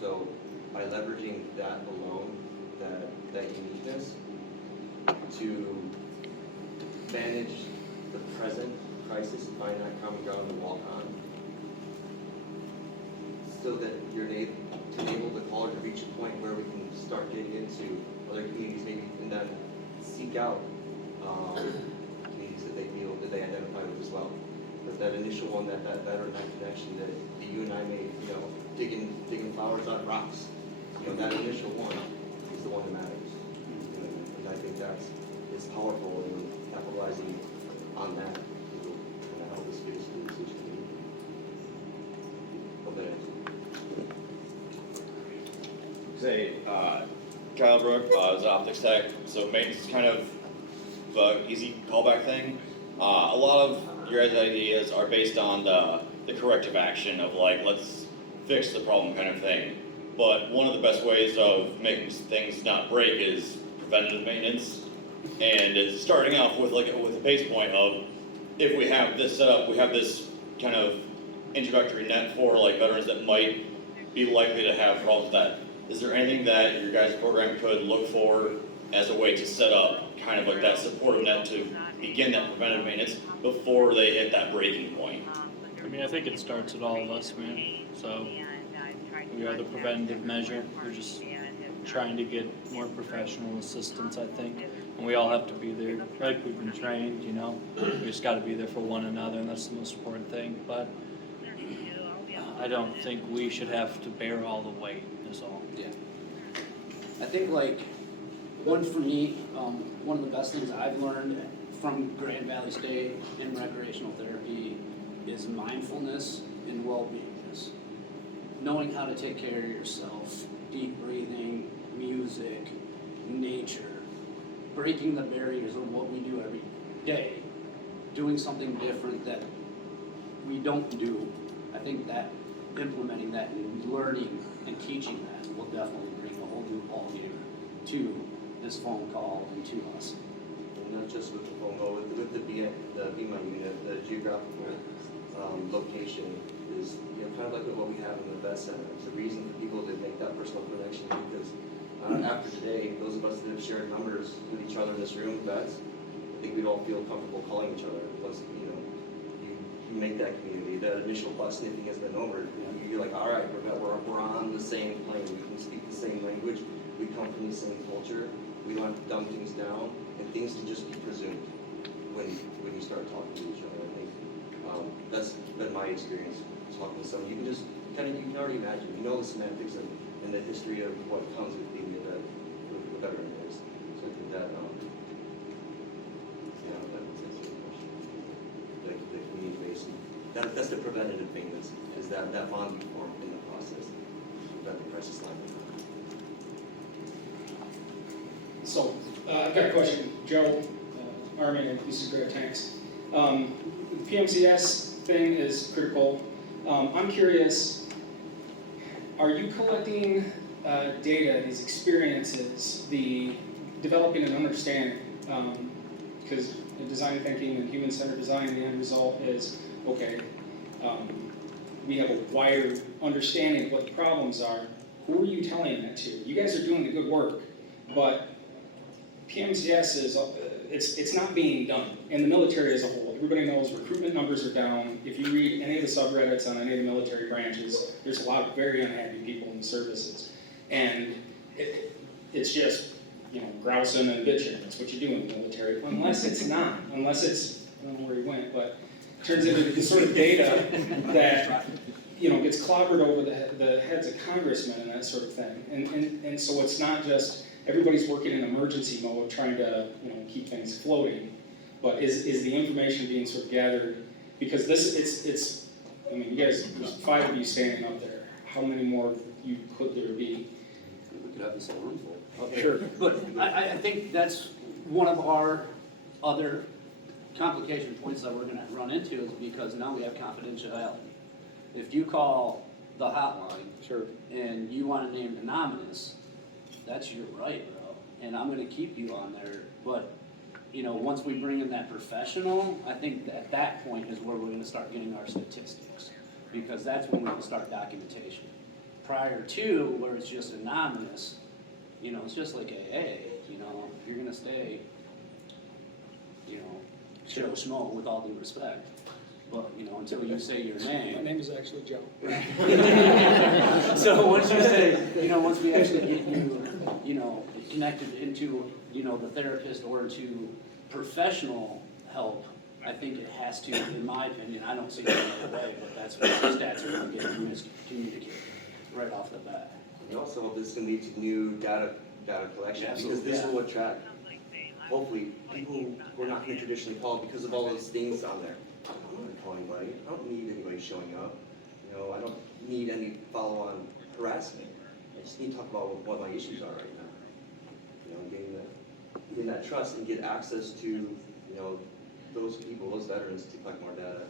So by leveraging that alone, that uniqueness, to manage the present crisis and find that common ground to walk on, so that you're able to call or to reach a point where we can start getting into, other communities maybe, and then seek out, communities that they feel, that they identify with as well. But that initial one, that veteran, that connection that you and I made, you know, digging flowers out of rocks, you know, that initial one is the one that matters. And I think it's powerful in capitalizing on that, to kind of help us get us through this community. Hope that answers. Say, Kyle Brook, I was optics tech, so maintenance is kind of the easy callback thing. A lot of your guys' ideas are based on the corrective action of like, let's fix the problem kind of thing. But one of the best ways of making things not break is preventative maintenance. And it's starting off with with a base point of, if we have this set up, we have this kind of introductory net for like veterans that might be likely to have problems with that. Is there anything that your guys' program could look for as a way to set up kind of like that supportive net to begin that preventative maintenance before they hit that breaking point? I mean, I think it starts with all of us, man. So we are the preventative measure. We're just trying to get more professional assistance, I think. And we all have to be there. Like we've been trained, you know. We just got to be there for one another, and that's the most important thing. But I don't think we should have to bear all the weight, is all. Yeah. I think like, one for me, one of the best things I've learned from Grand Valley State in recreational therapy is mindfulness and well-beingness. Knowing how to take care of yourself, deep breathing, music, nature, breaking the barriers of what we do every day, doing something different that we don't do. I think that implementing that and learning and teaching that will definitely bring a whole new ballgame to this phone call and to us. And not just with the phone call, with the BMI unit, the geographical location is, you know, kind of like what we have in the vet center. It's a reason for people to make that personal connection, because after today, those of us that have shared numbers with each other in this room, vets, I think we'd all feel comfortable calling each other. Once, you know, you make that community, that initial butt sniffing has been over. You're like, all right, we're on the same plane. We can speak the same language. We come from the same culture. We don't have to dumb things down, and things can just be presumed when you start talking to each other. I think that's been my experience talking to someone. You can already imagine. You know the semantics and the history of what comes with being a vet, with veteran is. So I think that that answers the question. The community based. That's the preventative thing. Is that bond we form in the process. That the crisis line. So, I've got a question. Joe, Army and Gvsu Grab Tanks. The PMCS thing is critical. I'm curious, are you collecting data, these experiences, the developing an understanding? Because in design thinking and human-centered design, the end result is, okay, we have a wider understanding of what the problems are. Who are you telling that to? You guys are doing the good work, but PMCS is, it's not being done in the military as a whole. Everybody knows recruitment numbers are down. If you read any of the subreddits on any of the military branches, there's a lot of very unhappy people in the services. And it's just, you know, grousing and bitching. That's what you do in the military. Unless it's not, unless it's, I don't know where he went, but it turns into the sort of data that, you know, gets clobbered over the heads of congressmen and that sort of thing. And so it's not just, everybody's working in emergency mode trying to, you know, keep things floating. But is the information being sort of gathered? Because it's, I mean, you guys, there's 5 of you standing up there. How many more you could there be? We could have this whole room full. Okay. Sure. But I think that's one of our other complication points that we're gonna run into, is because now we have confidentiality. If you call the hotline, sure, and you want to name anonymous, that's your right, bro. And I'm gonna keep you on there. But, you know, once we bring in that professional, I think at that point is where we're gonna start getting our statistics, because that's when we can start documentation. Prior to, where it's just anonymous, you know, it's just like AA, you know, if you're gonna stay, you know, Joe Schmo, with all due respect. But, you know, until you say your name. My name is actually Joe. So once you say, you know, once we actually get you you know, connected into, you know, the therapist or to professional help, I think it has to, in my opinion, I don't see it any other way, but that's what the stats are going to get communicated right off the bat. And also, hope this can lead to new data collection, Yeah, because this yeah. will attract, hopefully, people who are not going to traditionally call because of all those things on there. I don't want to call anybody, I don't need anybody showing up, you know, I don't need any follow-on harassment. I just need to talk about what my issues are right now. You know, getting that trust and get access to, you know, those people, those veterans to collect more data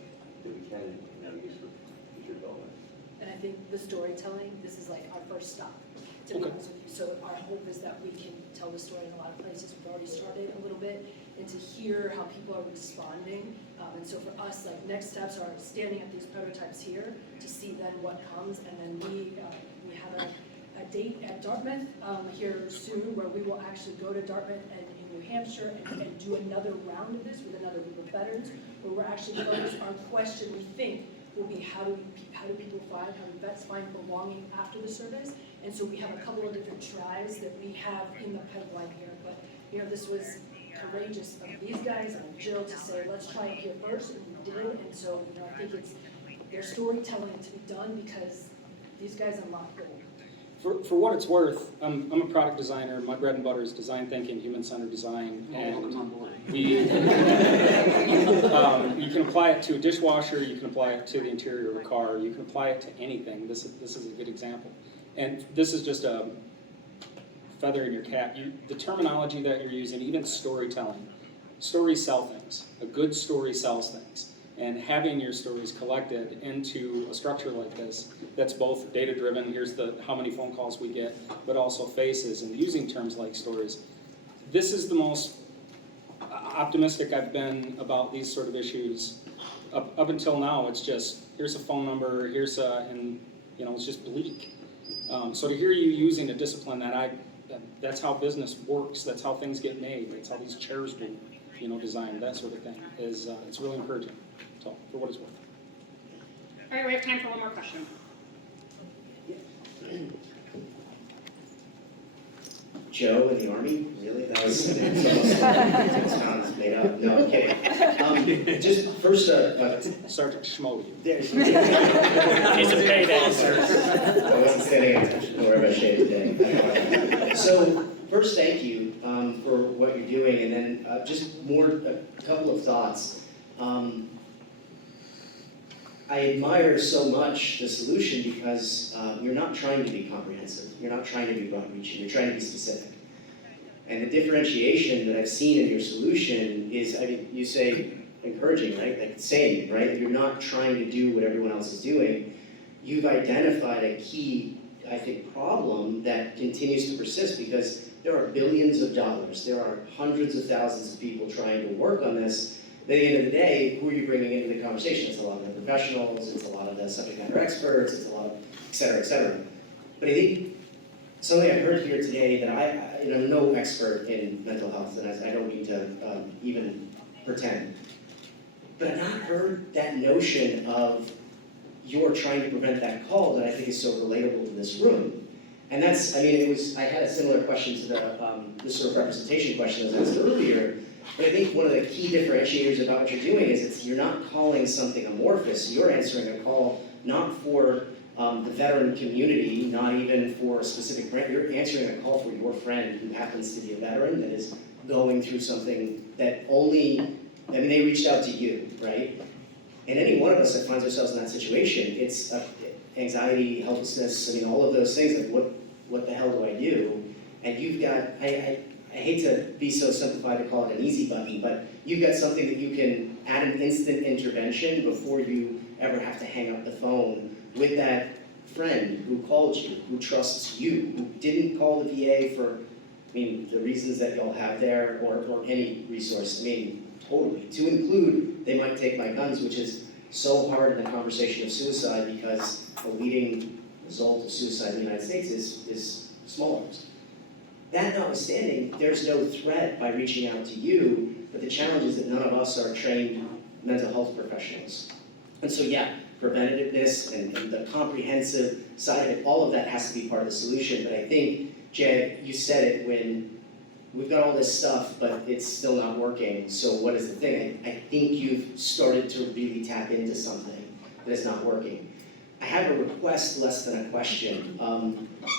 that we can, you know, use for future development. And I think the storytelling, this is like our first stop, to be honest with you. So our hope is that we can tell the story in a lot of places. We've already started a little bit, and to hear how people are responding. And so for us, like, next steps are standing at these prototypes here to see then what comes, and then we have a date at Dartmouth here soon, where we will actually go to Dartmouth and in New Hampshire and do another round of this with another group of veterans, where we're actually focused on question we think will be how do people find, how do vets find belonging after the service. And so we have a couple of different tries that we have in the pipeline here. But, you know, this was courageous of these guys and Jill to say, let's try it here first, and we did. And so, you know, I think it's their storytelling to be done, because these guys unlock gold. For what it's worth, I'm a product designer. My bread and butter is design thinking, human-centered design, and you can apply it to a dishwasher, you can apply it to the interior of a car, you can apply it to anything. This is a good example. And this is just a feather in your cap. The terminology that you're using, even storytelling. Stories sell things. A good story sells things. And having your stories collected into a structure like this, that's both data-driven, here's how many phone calls we get, but also faces, and using terms like stories. This is the most optimistic I've been about these sort of issues. Up until now, it's just, here's a phone number, and you know, it's just bleak. So to hear you using a discipline that's how business works, that's how things get made, that's how these chairs were, you know, designed, that sort of thing, it's really encouraging. So, for what it's worth. All right, we have time for one more question. Joe in the Army? Really? That was sounds made up. No, I'm kidding. Just first, Sergeant Schmo. He's a paid officer. I wasn't standing at attention, or I shaved today. So, first, thank you for what you're doing, and then just a couple of thoughts. I admire so much the solution because you're not trying to be comprehensive. You're not trying to be broad-reaching. You're trying to be specific. And the differentiation that I've seen in your solution is, I mean, you say encouraging, right? Like same, right? You're not trying to do what everyone else is doing. You've identified a key, I think, problem that continues to persist because there are billions of dollars. There are hundreds of thousands of people trying to work on this. At the end of the day, who are you bringing into the conversation? It's a lot of the professionals, it's a lot of the subject matter experts, it's a lot of et cetera, et cetera. But I think something I heard here today that I'm no expert in mental health, and I don't mean to even pretend, but I've not heard that notion of you're trying to prevent that call that I think is so relatable to this room. And that's, I mean, I had a similar question to the sort of representation question that was asked earlier. But I think one of the key differentiators about what you're doing is you're not calling something amorphous. You're answering a call not for the veteran community, not even for a specific brand. You're answering a call for your friend who happens to be a veteran that is going through something that they reached out to you, right? And any one of us that finds ourselves in that situation, it's anxiety, helplessness, I mean, all of those things, like what the hell do I do? And you've got, I hate to be so simplified to call it an easy button, but you've got something that you can add an instant intervention before you ever have to hang up the phone with that friend who called you, who trusts you, who didn't call the VA for, the reasons that y'all have there, or any resource. Totally. To include, they might take my guns, which is so hard in the conversation of suicide because the leading result of suicide in the United States is small arms. That notwithstanding, there's no threat by reaching out to you, but the challenge is that none of us are trained mental health professionals. And so yeah, preventativeness and the comprehensive side of it, all of that has to be part of the solution, but I think Jed, you said it when we've got all this stuff, but it's still not working, so what is the thing? I think you've started to really tap into something that is not working. I have a request less than a question.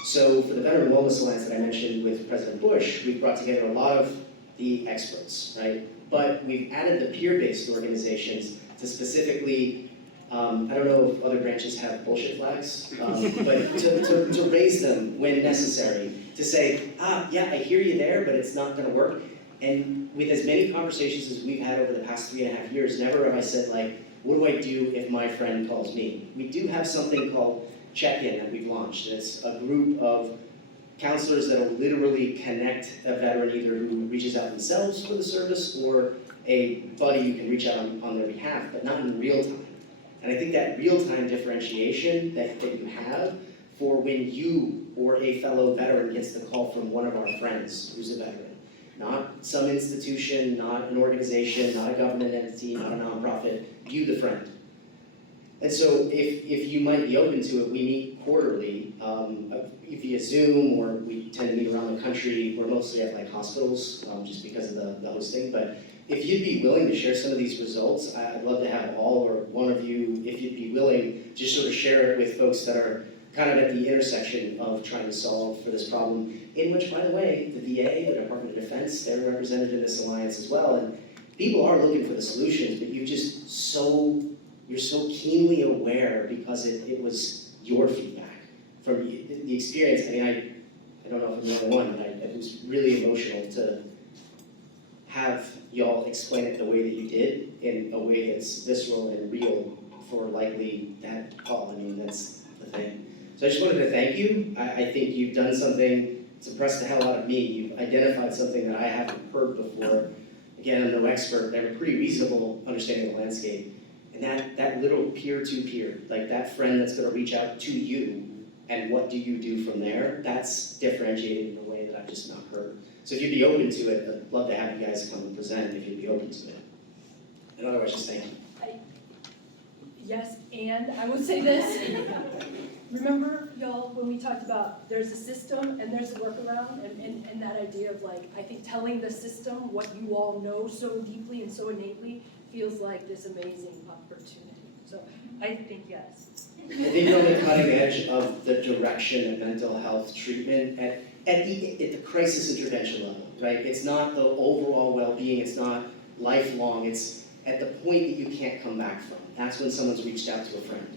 So for the Veteran Wellness Alliance that I mentioned with President Bush, we've brought together a lot of the experts, right? But we've added the peer-based organizations to specifically, I don't know if other branches have bullshit flags, but to raise them when necessary, to say, yeah, I hear you there, but it's not gonna work. And with as many conversations as we've had over the past 3.5 years, never have I said like, what do I do if my friend calls me? We do have something called Check-In that we've launched. It's a group of counselors that will literally connect a veteran either who reaches out themselves for the service or a buddy you can reach out on their behalf, but not in real time. And I think that real-time differentiation that you have for when you or a fellow veteran gets the call from one of our friends who's a veteran, not some institution, not an organization, not a government entity, not a nonprofit, you the friend. And so if you might be open to it, we meet quarterly via Zoom, or we tend to meet around the country. We're mostly at like hospitals just because of the hosting, but if you'd be willing to share some of these results, I'd love to have all or one of you, if you'd be willing, just sort of share it with folks that are kind of at the intersection of trying to solve for this problem, in which, by the way, the VA, the Department of Defense, they're represented in this alliance as well, and people are looking for the solutions, but you're so keenly aware because it was your feedback from the experience. I mean, I don't know if I'm the only one, but it was really emotional to have y'all explain it the way that you did, in a way that's visceral and real for likely that call. I mean, that's the thing. So I just wanted to thank you. I think you've done something to impress the hell out of me. You've identified something that I haven't heard before. Again, I'm no expert, but I have a pretty reasonable understanding of the landscape. And that little peer-to-peer, like that friend that's gonna reach out to you, and what do you do from there, that's differentiated in a way that I've just not heard. So if you'd be open to it, I'd love to have you guys come and present if you'd be open to it. And otherwise, just thank you. Yes, and I would say this. Remember, y'all, when we talked about there's a system and there's a workaround, and that idea of like, I think telling the system what you all know so deeply and so innately feels like this amazing opportunity. So I think yes. I think we're on the cutting edge of the direction of mental health treatment at the crisis intervention level, right? It's not the overall well-being, it's not lifelong, it's at the point that you can't come back from. That's when someone's reached out to a friend.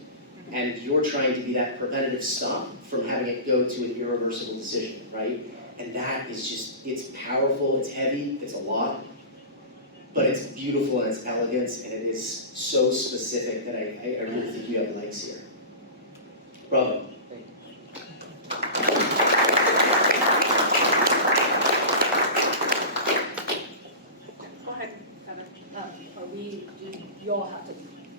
And you're trying to be that preventative stop from having it go to an irreversible decision, right? And that is just, it's powerful, it's heavy, it's a lot, but it's beautiful and it's elegant, and it is so specific that I really think you have legs here. Bravo. Go ahead, Heather. You all have to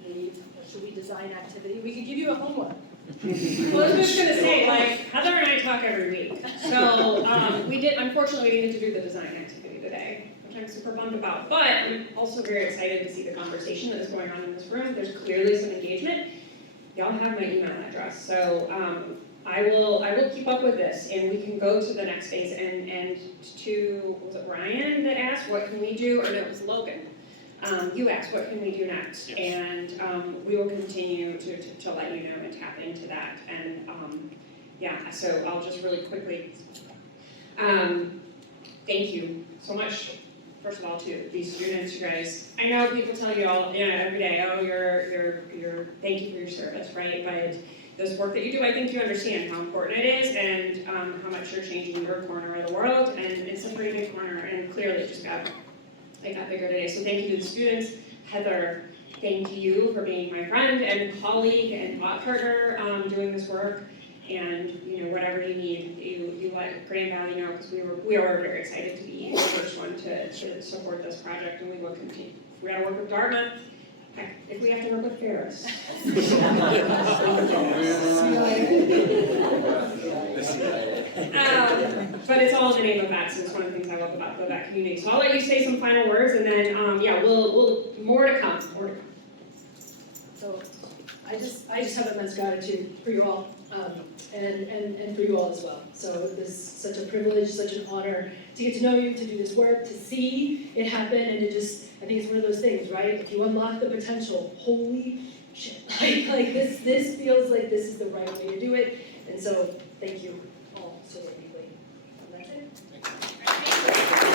leave, or should we design activity? We could give you a homework. Well, I was just gonna say, like, Heather and I talk every week, so, unfortunately, we didn't get to do the design activity today, which I'm super bummed about, but I'm also very excited to see the conversation that is going on in this room. There's clearly some engagement. Y'all have my email address, so, I will keep up with this, and we can go to the next phase, and to, was it Ryan that asked, what can we do, or no, it was Logan. You asked, what can we do next? Yes. And we will continue to let you know and tap into that. And yeah, so I'll just really quickly, thank you so much, first of all, to these students, you guys. I know people tell you all, every day, oh, you're thank you for your service, right? But this work that you do, I think you understand how important it is, and how much you're changing your corner of the world, and it's a pretty big corner, and clearly it got bigger today. So thank you to the students. Heather, thank you for being my friend and colleague and thought partner doing this work. And whatever you need, you let Grand Valley know, because we are very excited to be the first one to support this project, and we will continue. If we got to work with Dartmouth, heck, if we have to work with Ferris. But it's all in the name of that, so it's one of the things I love about the vet community. So I'll let you say some final words, and then yeah, we'll more to come. So I just have immense gratitude for you all, and for you all as well. So this is such a privilege, such an honor to get to know you, to do this work, to see it happen, and to just, I think it's one of those things, right? If you unlock the potential, holy shit, like this feels like this is the right way to do it, and so thank you all so deeply. And that's it.